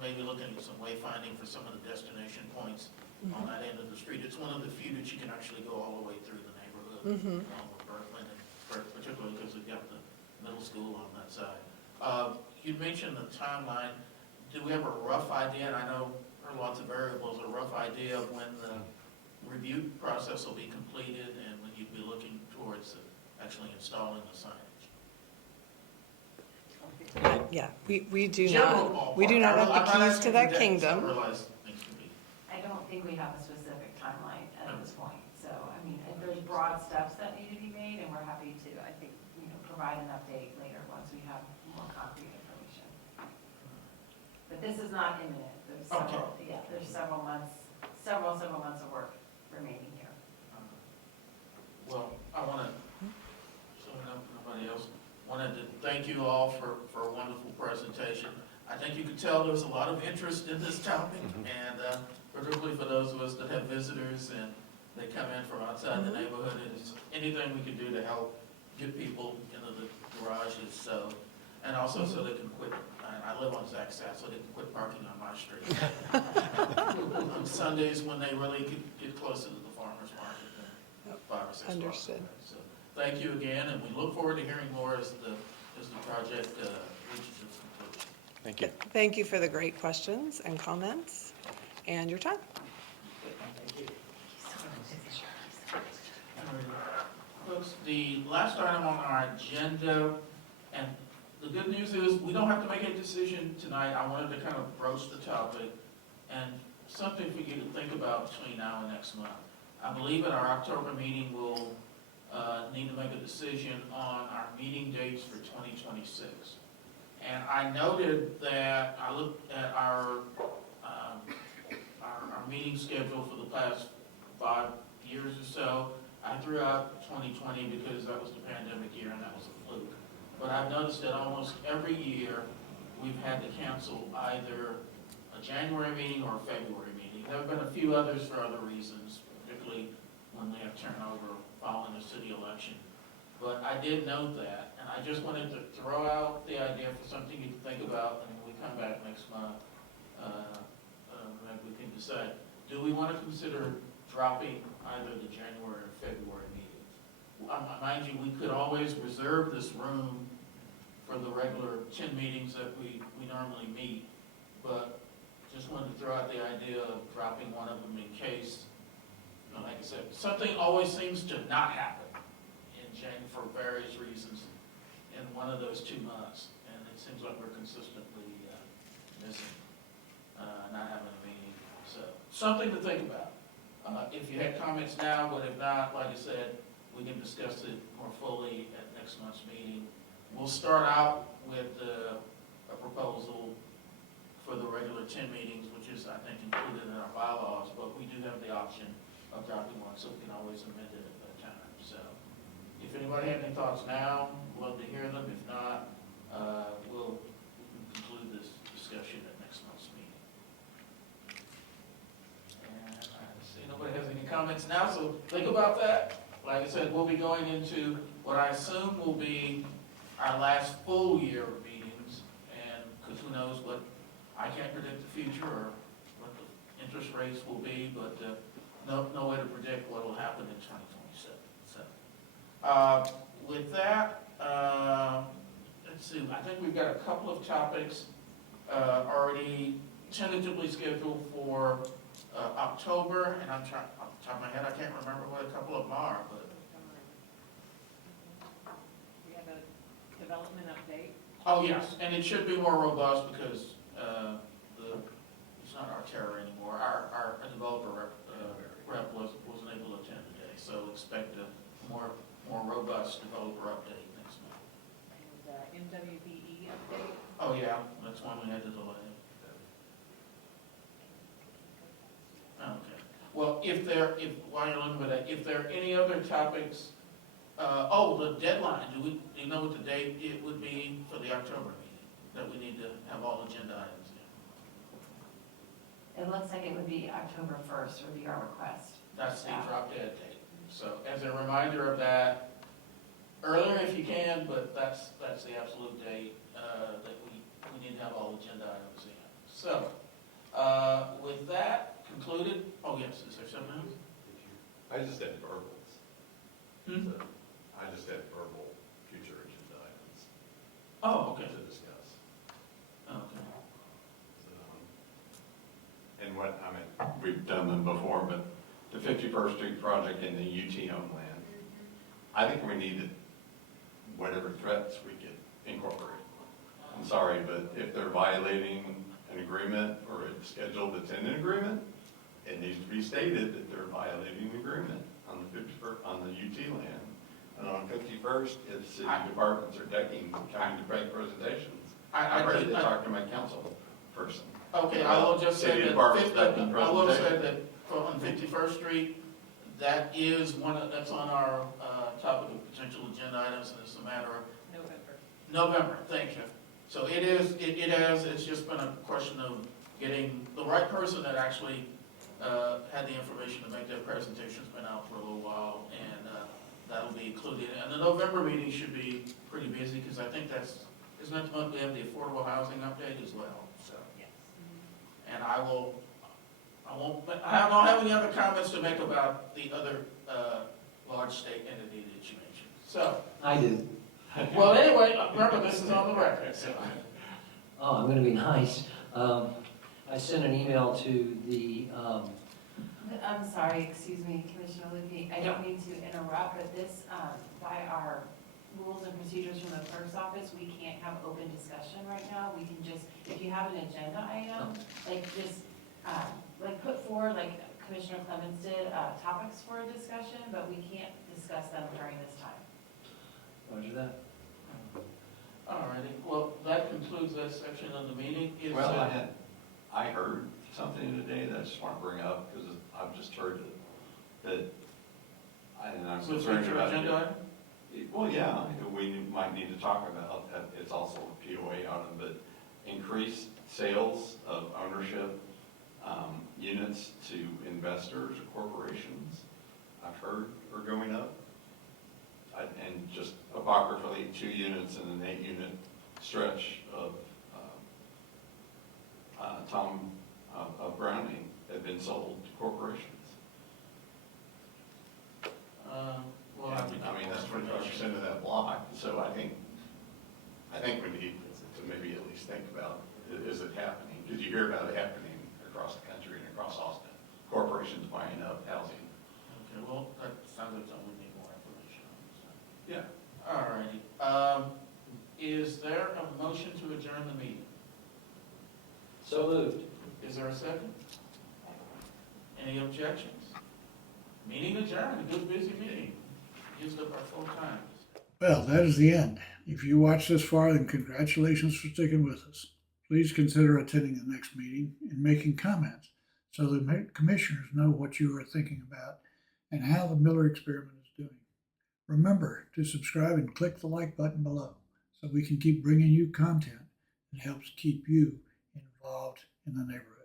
maybe looking at some wayfinding for some of the destination points on that end of the street. It's one of the few that you can actually go all the way through the neighborhood, along with Berkman, and particularly because they've got the middle school on that side. You mentioned the timeline. Do we have a rough idea, and I know there are lots of variables, a rough idea of when the review process will be completed and when you'd be looking towards actually installing the signage? Yeah, we do not have the keys to that kingdom. I don't think we have a specific timeline at this point. So, I mean, there's broad steps that need to be made, and we're happy to, I think, provide an update later once we have more concrete information. But this is not imminent. There's several, there's several months of work remaining here. Well, I want to, so nobody else thank you all for a wonderful presentation. I think you could tell there's a lot of interest in this topic, and particularly for those of us that have visitors and they come in from outside the neighborhood, it's anything we can do to help get people into the garages, so, and also so they can quit. I live on Zach's side, so they can quit parking on my street. On Sundays when they really get closer to the farmer's market than 5 or 6 blocks Understood. away. So, thank you again, and we look forward to hearing more as the project reaches its conclusion. Thank you. Thank you for the great questions and comments and your time. Folks, the last item on our agenda, and the good news is we don't have to make a decision tonight. I wanted to kind of broach the topic and something for you to think about between now and next month. I believe at our October meeting, we'll need to make a decision on our meeting dates for 2026. And I noted that I looked at our meeting schedule for the past 5 years or so. I threw out 2020 because that was the pandemic year and that was a fluke. But I've noticed that almost every year, we've had to cancel either a January meeting or a February meeting. There have been a few others for other reasons, particularly when we have turnover following the city election. But I did note that, and I just wanted to throw out the idea for something you can think about, and when we come back next month, maybe we can decide, do we want to consider dropping either the January or February meetings? Mind you, we could always reserve this room for the regular 10 meetings that we normally meet, but just wanted to throw out the idea of dropping one of them in case, like I said, something always seems to not happen in January for various reasons in one of those 2 months, and it seems like we're consistently missing, not having a meeting. So, something to think about. If you had comments now, but if not, like I said, we can discuss it more fully at next month's meeting. We'll start out with a proposal for the regular 10 meetings, which is, I think, included in our bylaws, but we do have the option of dropping one, so we can always amend it at that time. So, if anybody has any thoughts now, love to hear them. If not, we'll conclude this discussion at next month's meeting. And I see nobody has any comments now, so think about that. Like I said, we'll be going into what I assume will be our last full year of meetings, and because who knows what, I can't predict the future or what the interest rates will be, but no way to predict what will happen in 2027. So, with that, let's see, I think we've got a couple of topics already tentatively scheduled for October, and I'm trying, off the top of my head, I can't remember what a couple of them are, but. We have a development update. Oh, yes, and it should be more robust because it's not our terror anymore. Our developer rep wasn't able to attend today, so expect a more robust developer update next month. And MWBE update. Oh, yeah, that's one we had to delay. Okay. Well, while you're looking at that, if there are any other topics, the deadline, do you know what the date it would be for the October meeting? That we need to have all agenda items in? It looks like it would be October 1st would be our request. That's the drop dead date. So as a reminder of that, earlier if you can, but that's the absolute date that we need to have all agenda items in. So, with that concluded, oh yes, is there something else? I just had verbals. Hmm? So, I just had verbal future agenda items Oh, okay. to discuss. Okay. And what, I mean, we've done them before, but the 51st Street project in the UT homeland, I think we need to, whatever threats we could incorporate. I'm sorry, but if they're violating an agreement or a schedule that's in an agreement, it needs to be stated that they're violating the agreement on the 51st, on the UT land. And on 51st, if city departments are coming to make presentations, I'm ready to talk to my council person. Okay, I will just say City that, departments making I will say presentations. that on 51st Street, that is that's on our topic of potential agenda items, and it's a matter of, November. November, thank you. So it is, it's just been a question of getting the right person that actually had the information to make that presentation's been out for a little while, and that'll be included. And the November meeting should be pretty busy, because I think isn't that the month we have the affordable housing update as well, so. Yes. And I don't have any other comments to make about the other large state entity that you mentioned. So, I do. well, anyway, remember, this is on the record, so. Oh, I'm gonna be nice. I sent an email to the, I'm sorry, excuse me, Commissioner Levy, I don't mean to interrupt, but this, by our rules and procedures from the clerk's office, we can't have open discussion right now. We can just, if you have an agenda item, like just, like put forward, like Commissioner Clemens did, topics for a discussion, but we can't discuss them during this time. Roger that. All righty, well, that concludes that section of the meeting. Well, I heard something today that I just want to bring up, because I've just heard it, and I'm So it's concerned future about agenda item? Well, yeah, we might need to talk about, it's also a POA item, but increased sales of ownership units to investors or corporations, I've heard are going up. And just apocryphally, 2 units in an 8-unit stretch of Browning have been sold to corporations. Well, I mean, that's 25% of that block, so I think we need to maybe at least think about, is it happening? Because you hear about it happening across the country and across Austin, corporations buying up housing. Okay, well, that sounds like something we need more information on, so. Yeah. All righty. Is there a motion to adjourn the meeting? So moved. Is there a second? Any objections? Meeting adjourned, a good busy meeting. Used up our full time. Well, that is the end. If you watched this far, then congratulations for sticking with us. Please consider attending the next meeting and making comments so the commissioners know what you are thinking about and how the Mueller experiment is doing. Remember to subscribe and click the like button below so we can keep bringing you content that helps keep you involved in the neighborhood.